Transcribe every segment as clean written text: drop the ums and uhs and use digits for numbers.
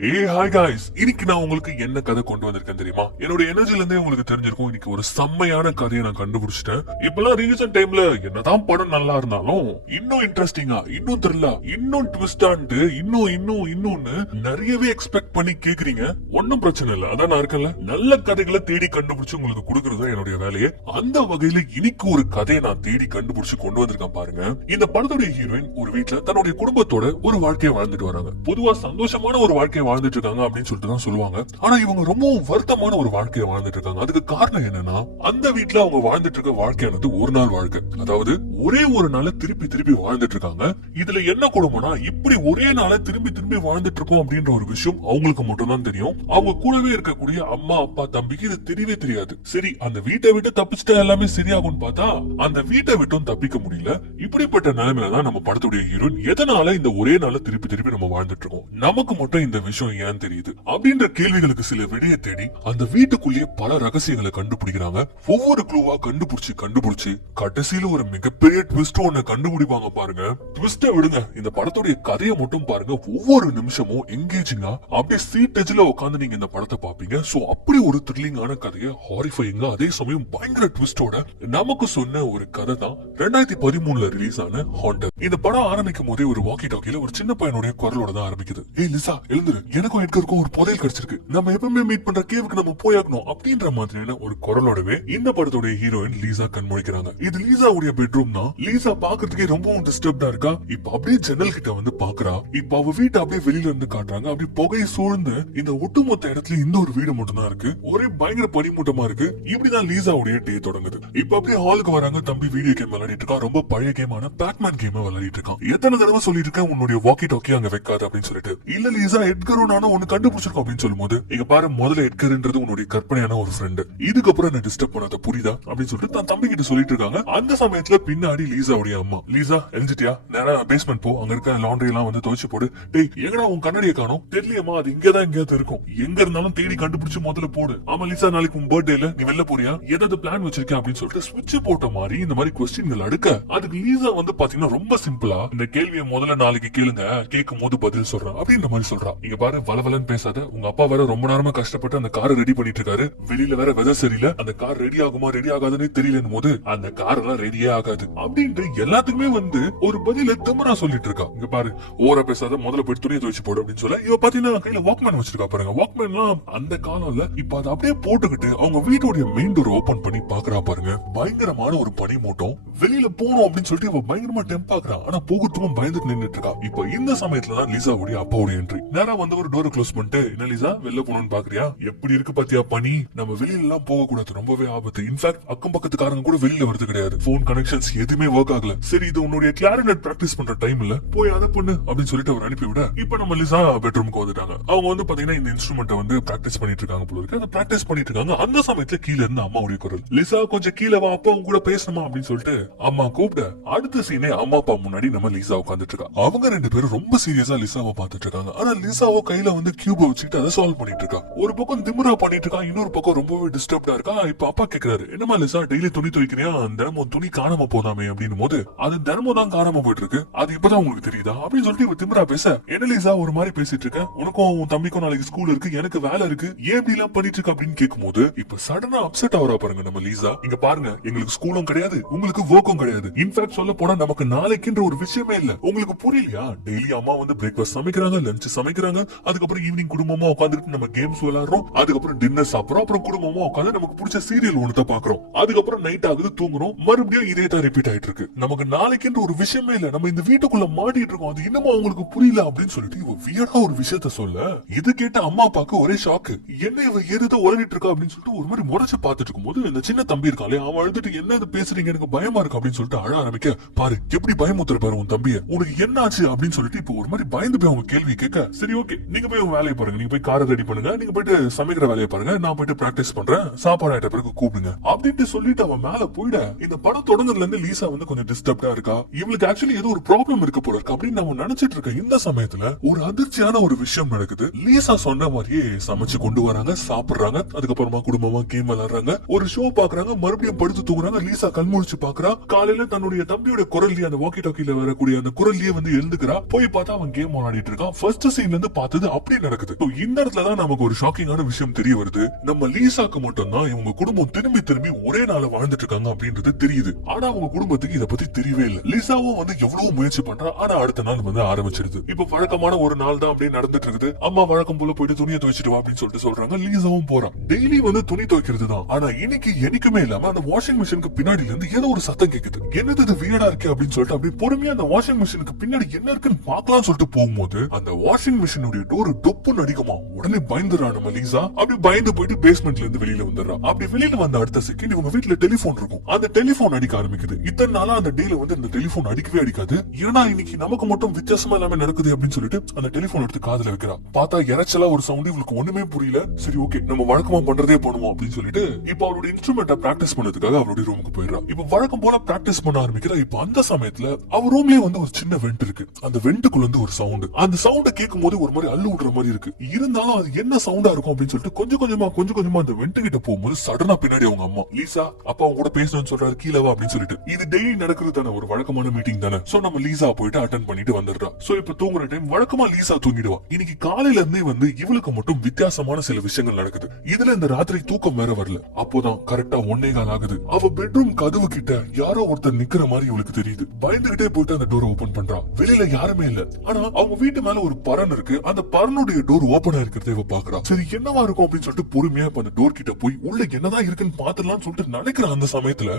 Hi guys, இன்னைக்கு நான் உங்களுக்கு என்ன கதை கொண்டு வந்திருக்கேன் தெரியுமா? என்னோட எனர்ஜில இருந்தே உங்களுக்கு தெரிஞ்சிருக்கும். இன்னைக்கு ஒரு செம்மையான கதையை நான் கண்டுபிடிச்சிட்டேன். இப்பெல்லாம் ரீசன்ட் டைம்ல என்னதான் படம் நல்லா இருந்தாலும் இன்னும் இன்ட்ரெஸ்டிங்கா, இன்னும் த்ரில்லா, இன்னும் ட்விஸ்டான்ட்டு, இன்னும்னு நிறையவே எக்ஸ்பெக்ட் பண்ணி கேக்குறீங்க. ஒன்னும் பிரச்சனை இல்ல, அதான் நான் இருக்கேன்ல. நல்ல கதைகளை தேடி கண்டுபிடிச்சு உங்களுக்கு கொடுக்கறது என்னுடைய வேலையே. அந்த வகையில இன்னைக்கு ஒரு கதையை நான் தேடி கண்டுபிடிச்சு கொண்டு வந்திருக்கேன் பாருங்க. இந்த படத்துடைய ஹீரோயின் ஒரு வீட்டுல தன்னுடைய குடும்பத்தோட ஒரு வாழ்க்கையை வாழ்ந்துட்டு வராங்க. பொதுவா சந்தோஷமான ஒரு வாழ்க்கையை வாழ்ந்துட்டு இருக்காங்க அப்படின்னு சொல்லிட்டு தான் சொல்லுவாங்க. ஆனா இவங்க ரொம்பவும் வருத்தமான ஒரு வாழ்க்கையை வாழ்ந்துட்டு இருக்காங்க. அதுக்கு காரணம் என்னன்னா, அந்த வீட்டுல அவங்க வாழ்ந்துட்டு இருக்க வாழ்க்கையானது ஒரு நாள் வாழ்க்கை. அதாவது ஒரே ஒரு நாள திருப்பி வாழ்ந்துட்டு இருக்காங்க. இதுல என்ன கொடுமைனா, இப்படி ஒரே நாள திருப்பி வாழ்ந்துட்டு இருக்கோம் அப்படின்ற ஒரு விஷயம் அவங்களுக்கு மட்டும் தான் தெரியும். அவங்க கூடவே இருக்கக்கூடிய அம்மா அப்பா தம்பிக்கு இது தெரியவே தெரியாது. சரி, அந்த வீட்டை விட்டு தப்பிச்சுட்டா எல்லாமே சரியாகும்னு பார்த்தா அந்த வீட்டை விட்டும் தப்பிக்க முடியல. இப்படிப்பட்ட நிலைமையில தான் நம்ம படத்துடைய ஹீரோயின் எதனால இந்த ஒரே நாள திருப்பி நம்ம வாழ்ந்துட்டு இருக்கோம், நமக்கு மட்டும் இந்த விஷயம் ஏன் தெரியுது அப்படின்ற கேள்விகளுக்கு சில விடையை தேடி அந்த வீட்டுக்குள்ளேயே பல ரகசியங்களை கண்டுபிடிக்கிறாங்க. ஒவ்வொரு க்ளூவா கண்டுபிடிச்சு கடைசியில ஒரு மிகப்பெரிய ட்விஸ்ட் ஒண்ணு கண்டுபிடிப்பாங்க பாருங்க. ட்விஸ்ட விடுங்க, இந்த படத்துடைய கதையை மட்டும் பாருங்க. ஒவ்வொரு நிமிஷமும் எங்கேஜிங்கா அப்படியே சீட் எஜ்ல உட்கார்ந்து நீங்க இந்த படத்தை பாப்பீங்க. சோ அப்படி ஒரு த்ரில்லிங்கான கதையை, ஹாரிஃபையிங்கா அதே சமயம் பயங்கர ட்விஸ்டோட நமக்கு சொன்ன ஒரு கதை தான் 2013 ரிலீஸ் ஆன ஹாண்டர். இந்த படம் ஆரம்பிக்கும் போதே ஒரு வாக்கி டாக்கில ஒரு சின்ன பையனுடைய குரலோட தான் ஆரம்பிக்குது. ஏய் லிசா, எழுந்துரு, எனக்கும் எட்கருக்கும் ஒரு புதையல் கிடைச்சிருக்கு, நம்ம எப்பவுமே மீட் பண்ற கேவுக்கு நம்ம போயாகணும் அப்படின்ற மாதிரியான ஒரு குரலோடவே இந்த படத்துடைய ஹீரோயின் லீசா கண்முழிக்கிறாங்க. இது லீசாவுடைய பெட்ரூம் தான். லீசா பாக்குறதுக்கே ரொம்பவும் டிஸ்டர்ப்டா இருக்கா. இப்ப அப்படியே ஜன்னல் கிட்ட வந்து பாக்குறா. இப்ப அவ வீட்டை அப்படியே வெளியில இருந்து காட்டுறாங்க. அப்படி புகையை சூழ்ந்து இந்த ஒட்டுமொத்த இடத்துல இந்த ஒரு வீடு மட்டும் தான் இருக்கு. ஒரே பயங்கர பனிமூட்டமா இருக்கு. இப்படிதான் லீசாவுடைய டே தொடங்குது. இப்ப அப்படியே ஹாலுக்கு வராங்க. தம்பி வீடியோ கேம் விளையாடிட்டு இருக்கா. ரொம்ப பழைய கேமான பேட்மேன் கேம் விளையாடிட்டு இருக்கான். எத்தனை தடவை சொல்லிட்டு இருக்கேன் உன்னுடைய வாக்கி டாக்கி அங்க வைக்காது அப்படின்னு சொல்லிட்டு. இல்ல லீசா, எட்கரும் நானும் ஒன்னு கண்டுபிடிச்சிருக்கோம் அப்படின்னு சொல்லும்போது, இங்க பாரு, முதல்ல எட்கர்ன்றது உன்னுடைய கற்பனையான ஒரு ஃப்ரெண்ட், இதுக்கப்புறம் என்ன டிஸ்டர்ப் பண்ணாத, புரியுதா அப்படின்னு சொல்லிட்டு தான் தம்பி கிட்ட சொல்லிட்டு இருக்காங்க. அந்த சமயத்துல பின்னாடி லீசாவுடைய அம்மா, லீசா எழுந்துட்டியா, நேரா பேஸ்மெண்ட் போ, அங்க இருக்க லாண்டரி எல்லாம் வந்து துவைச்சு போடு. டேய், எங்கடா உன் கண்ணாடியை காணோம்? தெரியலையம்மா, அது இங்கதான் எங்கேயாவது இருக்கும், எங்க இருந்தாலும் தேடி கண்டுபிடிச்சு முதல்ல போடு. ஆமா லீசா, நாளைக்கு உன் பர்த்டேல நீ வெளில போறியா, ஏதாவது பிளான் வச்சிருக்கேன் அப்படின்னு சொல்லிட்டு ஸ்விட்ச் போட்ட மாதிரி இந்த மாதிரி கொஸ்டின்கள் அடுக்க. அதுக்கு லீசா வந்து பாத்தீங்கன்னா ரொம்ப சிம்பிளா, இந்த கேள்வியை முதல்ல நாளைக்கு கேளுங்க, கேட்கும் போது பதில் சொல்றேன் அப்படின்ற மாதிரி சொல்றா. இங்க பாரு, வளவலன்னு பேசாத, உங்க அப்பா வேற ரொம்ப நேரமா கஷ்டப்பட்டு அந்த காரை ரெடி பண்ணிட்டு இருக்காரு. வெளியில வேற வெதர் சரியில்லை, அந்த கார் ரெடி ஆகுமா ரெடி ஆகாதுன்னு தெரியலன்னு போது அந்த கார் எல்லாம் ரெடியே ஆகாது அப்படின்ட்டு எல்லாத்துக்குமே வந்து ஒரு பதில திமிரா சொல்லிட்டு இருக்கா. இங்க பாரு, ஓவரா பேசாத, முதல்ல போய் துணியை துவைச்சு போடு அப்படின்னு சொல்ல, இவ பாத்தீங்கன்னா கையில வாக்மேன் வச்சிருக்கா பாருங்க. வாக்மேன் எல்லாம் அந்த காலம்ல இப்ப அதை அப்படியே போட்டுக்கிட்டு அவங்க வீட்டுடைய மெயின் டோர் ஓபன் பண்ணி பாக்குறா பாருங்க. பயங்கரமான ஒரு பனிமூட்டம். வெளியில போகணும் அப்படின்னு சொல்லிட்டு இவ பயங்கரமா டெம்ப் ஆகுறா. ஆனா போகட்டும் பயந்துட்டு நின்னுட்டு இருக்கா. இப்ப இந்த சமயத்துல தான் லீசாவுடைய அப்பாவுடைய என்ட்ரி. நேரா வந்து ஒரு டோரை க்ளோஸ் பண்ணிட்டு, என்ன லீசா வெளில போகணும்னு பாக்குறியா, எப்படி இருக்கு பாத்தியா பனி, நம்ம வெளியில எல்லாம் போக கூடாது, ரொம்பவே ஆபத்து. இன்ஃபேக்ட் அக்கம் பக்கத்துக்காரங்க கூட வெளியில வருது கிடையாது, போன் கனெக்ஷன்ஸ் எதுவுமே ஒர்க் ஆகல. சரி, இது உன்னுடைய கிளாரினட் பிராக்டிஸ் பண்ற டைம் இல்ல, போய் அதை பண்ணு அப்படின்னு சொல்லிட்டு அவர் அனுப்பி விட, இப்ப நம்ம லீசா பெட்ரூமுக்கு வந்துட்டாங்க. அவங்க வந்து பாத்தீங்கன்னா இந்த இன்ஸ்ட்ருமெண்ட்டை வந்து பிராக்டிஸ் பண்ணிட்டு இருக்காங்க போல இருக்கு. அதை பிராக்டிஸ் பண்ணிட்டு இருக்காங்க. அந்த சமயத்துல கீழ இருந்து அம்மாவுடைய குரல், லீசா கொஞ்சம் கீழே வா, அப்பா அவங்க கூட பேசணுமா அப்படின்னு சொல்லிட்டு அம்மா கூப்பிட, அடுத்த சீனே அம்மா அப்பா முன்னாடி நம்ம லீசா உட்காந்துட்டு இருக்கா. அவங்க ரெண்டு பேரும் ரொம்ப சீரியஸா லிசாவை பாத்துட்டு இருக்காங்க. ஆனா லிசாவோ கையில வந்து கியூப வச்சுட்டு அதை சால்வ் பண்ணிட்டு இருக்கா. ஒரு பக்கம் திமிரா பண்ணிட்டு இருக்கா, இன்னொரு பக்கம் ரொம்பவே டிஸ்டர்ப்டா இருக்கா. இப்ப அப்பா கேக்குறாரு, என்னமா லிசா டெய்லி துணி துவைக்கிறியா, தினமும் துணி காணாம போதாமே அப்படின்னு போது, அது தினமும் தான் காணாம போயிட்டு இருக்கு, அது இப்பதான் உங்களுக்கு தெரியுதா அப்படின்னு சொல்லிட்டு இவ திமிரா பேச, என்ன லிசா ஒரு மாதிரி பேசிட்டு இருக்க, உனக்கும் உன் தம்பிக்கும் நாளைக்கு ஸ்கூல் இருக்கு, எனக்கு வேலை இருக்கு, ஏன் இப்படி எல்லாம் பண்ணிட்டு இருக்க அப்படின்னு கேட்கும் போது, இப்ப சடனா அப்செட் ஆவரா பாருங்க நம்ம லீசா. இங்க பாருங்க, எங்களுக்கு ஸ்கூலும் கிடையாது, உங்களுக்கு ஒர்க்கும் கிடையாது, இன்ஃபேக்ட் சொல்ல போனா நமக்கு நாளைக்குன்ற ஒரு விஷயமே இல்ல, உங்களுக்கு புரியலையா, டெய்லி அம்மா வந்து பிரேக்ஃபாஸ்ட் சமைக்கிறாங்க, லஞ்ச் சமைக்கிறாங்க, அதுக்கப்புறம் ஈவினிங் குடும்பமா உட்காந்துட்டு நம்ம கேம்ஸ் விளையாடுறோம், அதுக்கப்புறம் டின்னர் சாப்பிடுறோம், அப்புறம் குடும்பமா உட்காந்து நமக்கு பிடிச்ச சீரியல் ஒண்ணு தான் பாக்குறோம், அதுக்கப்புறம் நைட் ஆகுது தூங்குறோம், மறுபடியும் இதே தான் ரிப்பீட் ஆயிட்டு இருக்கு, நமக்கு நாளைக்குன்ற ஒரு விஷயமே இல்ல, நம்ம இந்த வீட்டுக்குள்ள மாட்டிட்டு இருக்கோம், அது இன்னமும் அவங்களுக்கு புரியல அப்படின்னு சொல்லிட்டு இவ வியடா ஒரு விஷயத்த சொல்ல, இது கேட்ட அம்மா அப்பாக்கு ஒரே ஷாக்கு. என்ன இவ எதுதான் உளறிட்டு இருக்கா அப்படின்னு சொல்லிட்டு ஒரு மாதிரி முறைச்சு பாத்துட்டு இருக்கும் போது, இந்த சின்ன தம்பி இருக்காளே, அவன் அழுதுட்டு என்ன இது பேசுறீங்க, எனக்கு பயமா இருக்கு அப்படின்னு சொல்லிட்டு அழ ஆரம்பிக்க, பாரு எப்படி பயமுத்துற பாரு உன் தம்பிய, உனக்கு என்ன ஆச்சு அப்படின்னு சொல்லிட்டு இப்ப ஒரு மாதிரி பயந்து போய் அவங்க கேள்வி கேட்க, சரி ஓகே நீங்க போய் உங்க வேலையை பாருங்க, நீங்க போய் காரை ரெடி பண்ணுங்க, நீங்க போயிட்டு சமைக்கிற வேலையை பாருங்க, நான் போயிட்டு பிராக்டிஸ் பண்றேன், சாப்பாடு ஆயிட்ட பிறகு கூப்பிடுங்க அப்படின்ட்டு சொல்லிட்டு அவன் மேல போயிட. இந்த படம் தொடங்குறதுல இருந்து லீசா வந்து கொஞ்சம் டிஸ்டர்ப்டா இருக்கா. இவளுக்கு ஆக்சுவலி ஏதோ ஒரு ப்ராப்ளம் இருக்க போல இருக்கு அப்படின்னு நம்ம நினைச்சிட்டு இருக்க இந்த சமயத்துல ஒரு அதிர்ச்சியான ஒரு விஷயம் நடக்குது. லீசா சொன்ன மாதிரியே சமைச்சு கொண்டு வராங்க, சாப்பிடுறாங்க, அதுக்கப்புறமா குடும்பமா கேம் விளையாடுறாங்க, ஒரு ஷோ பாக்குறாங்க, மறுபடியும் படுத்து தூங்குறாங்க. லீசா கண் முழிச்சு பாக்குறா. காலையில தன்னுடைய தம்பியோட குரல்லையே, அந்த வாக்கி டாக்கில வரக்கூடிய அந்த குரல்லையே வந்து எழுந்துக்கிறா. போய் பார்த்தா அவன் கேம் விளையாடிட்டு இருக்கான். ஃபர்ஸ்ட் சீன்ல இருந்து பார்த்தது அப்படியே நடக்குது. இந்த இடத்துலதான் நமக்கு ஒரு ஷாக்கிங்கான விஷயம் தெரிய வருது. நம்ம லீசாக்கு மட்டும் தான் இவங்க குடும்பம் திரும்பி திரும்பி ஒரே நாள வாழ்ந்துட்டு இருக்காங்க அப்படின்றது தெரியுது. ஆனா அவங்க குடும்பத்துக்கு இத பத்தி தெரியவே இல்லை. லிசாவும் வந்து எவ்வளவு முயற்சி பண்றா, ஆனா அடுத்த நாள் வந்து ஆரம்பிச்சிருது. இப்ப வழக்கமான ஒரு நாள் தான் அப்படியே நடந்துட்டு இருக்குது. அம்மா வழக்கம் போல போயிட்டு துணியை துவைச்சிட்டு வா அப்படின்னு சொல்றாங்க. லீசாவும் போறான். டெய்லி வந்து துணி துவைக்கிறது தான். ஆனா இன்னைக்கு என்னைக்குமே இல்லாம அந்த வாஷிங் மிஷினுக்கு பின்னாடில இருந்து ஏதோ ஒரு சத்தம் கேக்குது. என்னது இது வியர்டா இருக்கு அப்படின்னு சொல்லிட்டு அப்படியே பொறுமையா அந்த வாஷிங் மிஷினுக்கு பின்னாடி என்ன இருக்குன்னு பார்க்கலாம் சொல்லிட்டு போகும்போது அந்த வாஷிங் மிஷினுடைய டோர் டொப்புன்னு அடிக்குமா. உடனே பயந்துறா நம்ம லீசா. அப்படி பயந்து போயிட்டு பேஸ்மெண்ட்ல இருந்து வெளியில வந்துடுறா. அப்படி வெளியில வந்த அடுத்த செகண்ட் இவங்க வீட்டுல டெலிபோன் இருக்கும். அந்த டெலிபோன் அடிக்க ஆரம்பிக்குது. இத்தனை நாளா அந்த டேல வந்து அந்த டெலிபோன் அடிக்கவே அடிக்காது. ஏன்னா இன்னைக்கு நமக்கு மட்டும் வித்தியாசமா எல்லாமே நடக்குது அப்படின்னு சொல்லிட்டு அந்த டெலிபோன் எடுத்து காதுல வைக்கிறா. பார்த்தா இறைச்சலா ஒரு சவுண்ட். இவளுக்கு ஒண்ணுமே புரியல. சரி ஓகே நம்ம வழக்கமா பண்றதே பண்ணுவோம் அப்படின்னு சொல்லிட்டு இப்ப அவளோட இன்ஸ்ட்ருமெண்ட்டை பிராக்டிஸ் பண்ணதுக்காக அவளுடைய ரூமுக்கு போயிடுறா. இப்ப வழக்கம் போல பிராக்டிஸ் பண்ண ஆரம்பிக்கிறா. இப்ப அந்த சமயத்துல அவ ரூம்லயே வந்து ஒரு சின்ன வெண்ட் இருக்கு. அந்த வெண்ட்டுக்குள்ள இருந்து ஒரு சவுண்ட். அந்த சவுண்ட கேட்கும் போது ஒரு மாதிரி அள்ளு விடுற மாதிரி இருக்கு. இருந்தாலும் அது என்ன சவுண்டா இருக்கும் அப்படின்னு சொல்லிட்டு கொஞ்சம் கொஞ்சமா அந்த வெண்ட் கிட்ட போகும்போது சடனா பின்னாடி அவங்க அம்மா லீசா அப்பா அவங்க கூட பேசணும்னு சொல்றாரு கீழே வா அப்படின்னு சொல்லிட்டு. இது டெய்லி நடக்கிறது தானே, ஒரு வழக்கமான மீட்டிங் தானே. சோ நம்ம லீசா போயிட்டு அட்டென்ட் பண்ணிட்டு வந்துடுறா. சோ இப்ப தூங்குற டைம் வழக்கமா லீசா தூங்கிடுவா. இன்னைக்கு காலையில இருந்தே வந்து இவளுக்கு மட்டும் வித்தியாசமான சில விஷயங்கள் நடக்குது. இதுல இந்த ராத்திரி தூக்கம் வேற வரல. அப்போதான் கரெக்டா 1:15 ஆகுது. அவ பெட்ரூம் கதவு கிட்ட யாரோ ஒருத்தர் நிக்கிற மாதிரி இவளுக்கு தெரியுது. பயந்துகிட்டே போயிட்டு அந்த டோரை ஓபன் பண்றா. வெளியில யாருமே இல்ல. ஆனா அவங்க வீட்டு மேல ஒரு பரன் இருக்கு. அந்த பரனுடைய டோர் ஓபன் ஆயிருக்கிறத இவ பாக்குறா. சரி என்னவா இருக்கும் அப்படின்னு சொல்லிட்டு பொறுமையா அந்த டோர் கிட்ட போய் உள்ள என்னதான் இருக்குன்னு பாத்துடலாம்னு சொல்லிட்டு நினைக்கிற அந்த சமயத்துல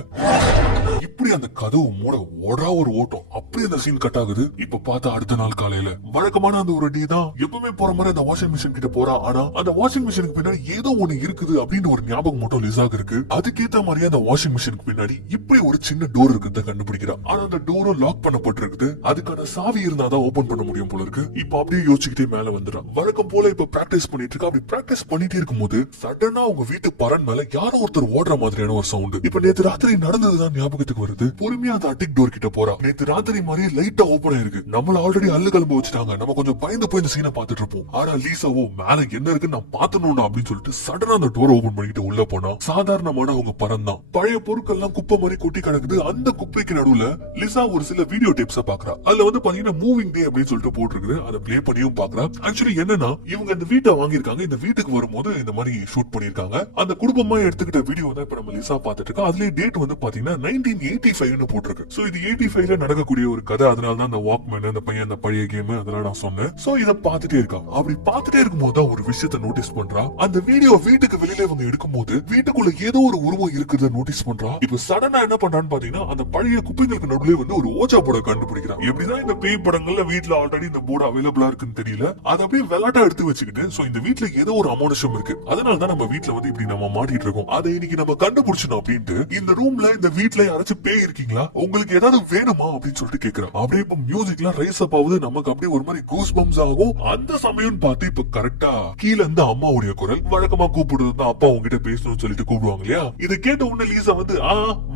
இப்படி அந்த கதவு மூட ஓடா ஒரு ஓட்டம். அப்படி அந்த சீன் கட் ஆகுது. இப்ப பார்த்தா அடுத்த நாள் காலையில வழக்கமான அந்த ஒரு டீ தான் எப்பவுமே போற மாதிரி அந்த வாஷிங் மிஷின் கிட்ட போறா. ஆனா அந்த வாஷிங் மிஷினுக்கு பின்னாடி ஏதோ ஒண்ணு இருக்குது அப்படின்னு ஒரு ஞாபகம் மட்டும் லிசாக்கு இருக்கு. அதுக்கேத்த மாதிரியே அந்த வாஷிங் மிஷினுக்கு பின்னாடி இப்படி ஒரு சின்ன டோர் இருக்கிறத கண்டுபிடிக்கிறா. ஆனா அந்த டோரும் லாக் பண்ணப்பட்டிருக்குது. அதுக்கான சாவி இருந்தாதான் ஓபன் பண்ண முடியும் போல இருக்கு. இப்ப அப்படியே யோசிச்சுக்கிட்டே மேல வந்துடுறா. வழக்கம் போல இப்ப பிராக்டிஸ் பண்ணிட்டு இருக்கா. அப்படி பிராக்டிஸ் பண்ணிட்டே இருக்கும்போது சடனா அவங்க வீட்டு பரன் மேல யாரோ ஒருத்தர் ஓடுற மாதிரியான ஒரு சவுண்ட். இப்ப நேத்து ராத்திரி நடந்ததுதான் ஞாபகத்துக்கு வருது. பொறுமையா அந்த அட்டிக் டோர் கிட்ட போறா. நேத்து ராத்திரி மாதிரியே லைட்டா ஓபன் ஆயிருக்கு. நம்மள ஆல்ரெடி அல்லு கலம்பு வச்சுட்டாங்க. நம்ம கொஞ்சம் பயந்து போய் இந்த சீனை பாத்துட்டு இருப்போம். ஆனா லீசாவோ மேல என்ன இருக்குன்னு நான் பாத்தணும் அப்படின்னு சொல்லிட்டு சடனா அந்த டோர் ஓபன் பண்ணிட்டு உள்ள போனா சாதாரணமான அவங்க பரன் தான். பழைய பொருட்கள் எல்லாம் குப்பை மாதிரி கொட்டி கிடக்குது. அந்த குப்பைக்கு நடுவுல லிசா ஒரு சில வீடியோ டேப்ஸ பாக்குறா. அதுல வந்து பாத்தீங்கன்னா மூவிங் டே அப்படின்னு சொல்லிட்டு போட்டிருக்குது. அதை பிளே பண்ணியும் பாக்குறா. ஆக்சுவலி என்னன்னா இவங்க இந்த வீட்டை வாங்கியிருக்காங்க. இந்த வீட்டுக்கு வரும்போது இந்த மாதிரி ஷூட் பண்ணிருக்காங்க. அந்த குடும்பமா எடுத்துக்கிட்ட வீடியோ தான் இப்ப நம்ம லிசா பாத்துட்டு இருக்கோம். அதுலயே டேட் வந்து பாத்தீங்கன்னா 1985 போட்டிருக்கு. சோ இது 85ல நடக்கக்கூடிய ஒரு கதை. அதனாலதான் அந்த வாக்மேன் அந்த பையன் அந்த பழைய கேம் அதெல்லாம் நான் சொன்னேன். சோ இத பாத்துட்டே இருக்கா. அப்படி பாத்துட்டே இருக்கும்போது தான் ஒரு விஷயத்தை நோட்டீஸ் பண்றா. அந்த வீடியோ வீட்டுக்கு வெளியில இவங்க எடுக்கும்போது வீட்டுக்குள்ள ஏதோ ஒரு உருவம் இருக்குறத நோட்டீஸ் பண்றா. இப்ப சடனா என்ன பண்றான்னு பாத்தீங்கன்னா அந்த பழைய குப்பைகளுக்கு நடுவுல வந்து ஒரு ஓஜா போர்டை கண்டுபிடிக்கிறா. எப்படிதான் இந்த பேய் படங்கள்ல வீட்டுல ஆல்ரெடி இந்த போர்டு அவைலபிளா இருக்குன்னு தெரியல. அதை அப்படியே விளையாட்டா எடுத்து வச்சுக்கிட்டு சோ இந்த வீட்டுல ஏதோ ஒரு அமானுஷம் இருக்கு. அதனாலதான் நம்ம வீட்டுல வந்து இப்படி நம்ம மாட்டிட்டு இருக்கோம். அதை இன்னைக்கு நம்ம கண்டுபிடிச்சோம் அப்படின்ட்டு இந்த ரூம்ல இந்த வீட்டுல யாராச்சும் பேய் இருக்கீங்களா, உங்களுக்கு ஏதாவது வேணுமா அப்படின்னு சொல்லிட்டு கேக்குறா. அப்படியே இப்ப மியூசிக்லாம் ரைஸ் அப் ஆகுது. நமக்கு அப்படியே ஒரு மாதிரி கூஸ் பம்ஸ் ஆகும். அந்த சமயம் பார்த்து இப்ப கரெக்டா கீழ இருந்து அம்மாவுடைய குரல். வழக்கமா கூப்பிடுறது தான் அப்பா உங்ககிட்ட பேசணும்னு சொல்லிட்டு கூப்பிடுவாங்க இல்லையா. இதை கேட்ட உடனே லீசா வந்து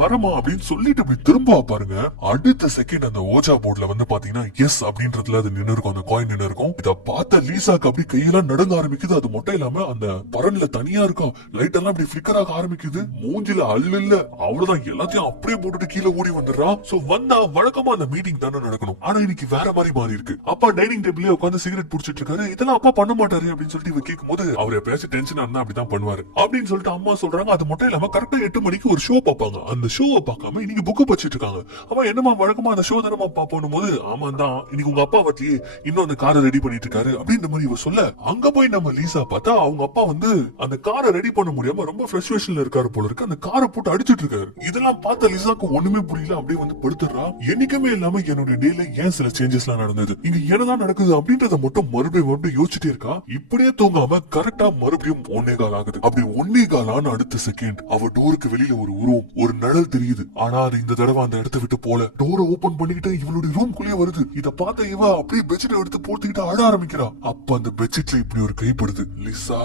வரமா அப்படின்னு சொல்லிட்டு இப்படி திரும்ப பாருங்க. அடுத்த செகண்ட் அந்த ஓஜா போர்ட்ல வந்து பாத்தீங்கன்னா எஸ் அப்படின்றதுல அது நின்று இருக்கும். அந்த காயின் நின்று இருக்கும். இத பார்த்த லீசாக்கு அப்படி கையெல்லாம் நடுங்க ஆரம்பிக்குது. அது மட்டும் இல்லாம அந்த பரன்ல தனியா இருக்கும். லைட் எல்லாம் அப்படி பிளிக்கர் ஆக ஆரம்பிக்குது. மூஞ்சில அல்ல இல்ல அவ்வளவுதான் எல்லாத்தையும் அப்படியே போட்டுட்டு கீழே ஓடி வந்துடுறா. சோ வந்தா வழக்கமா அந்த மீட்டிங் தானே நடக்கணும். ஆனா இன்னைக்கு வேற மாதிரி மாறி இருக்கு. அப்பா டைனிங் டேபிள்ல உட்கார்ந்து சிகரெட் புடிச்சிட்டு இருக்காரு. இதெல்லாம் அப்பா பண்ண மாட்டாரு அப்படின்னு சொல்லிட்டு இவ கேட்கும் போது அவரை பேச டென்ஷனா இருந்தா அப்படிதான் பண்ணுவாரு அப்படின்னு சொல்லிட்டு அம்மா சொல்றாங்க. அது மட்டும் இல்லாம கரெக்டா 8 மணிக்கு ஒரு ஷோ பாப்பாங்க. அந்த ஷோவை பார்க்காம இன்னைக்கு புக்கு படிச்சிட்டு இருக்காங்க. அவன் என்னமா வழக்கமா அந்த ஷோ தானமா பாப்போம் போது ஆமா தான் இன்னைக்கு உங்க அப்பா வட்டியே இன்னும் அந்த காரை ரெடி பண்ணிட்டு இருக்காரு அப்படின்ற மாதிரி இவ சொல்ல அங்க போய் நம்ம லீசா பார்த்தா அவங்க அப்பா வந்து அந்த காரை ரெடி பண்ண முடியாம ரொம்ப ஃப்ரஸ்ட்ரேஷன்ல இருக்காரு போல இருக்கு. அந்த காரை போட்டு அடிச்சிட்டு இருக்காரு. இதெல்லாம் பார்த்த லிசாக்கு ஒண்ணுமே புரியல. அப்படியே வந்து படுத்துறா. என்னைக்குமே இல்லாம என்னோட டேல ஏன் சில சேஞ்சஸ் எல்லாம் நடந்தது, இங்க என்னதான் நடக்குது அப்படின்றத மட்டும் மறுபடியும் யோசிச்சுட்டே இருக்கா. இப்படியே தூங்காம கரெக்டா மறுபடியும் 1:15 ஆகுது. அப்படி 1:15 அடுத்த செகண்ட் அவ டோருக்கு வெளியில ஒரு உருவம் ஒரு நிழல் தெரியுது. ஆனா அது இந்த தடவை அந்த இடத்தை விட்டு போல டோரை ஓபன் பண்ணிக்கிட்டு இவளுடைய ரூம் குள்ளேயே வருது. இத பார்த்த இவ அப்படியே பெட்ஷீட் எடுத்து போட்டுக்கிட்டு அழ ஆரம்பிக்கிறா. அப்ப அந்த பெட்ஷீட்ல இப்படி ஒரு கைப்படுது. லிசா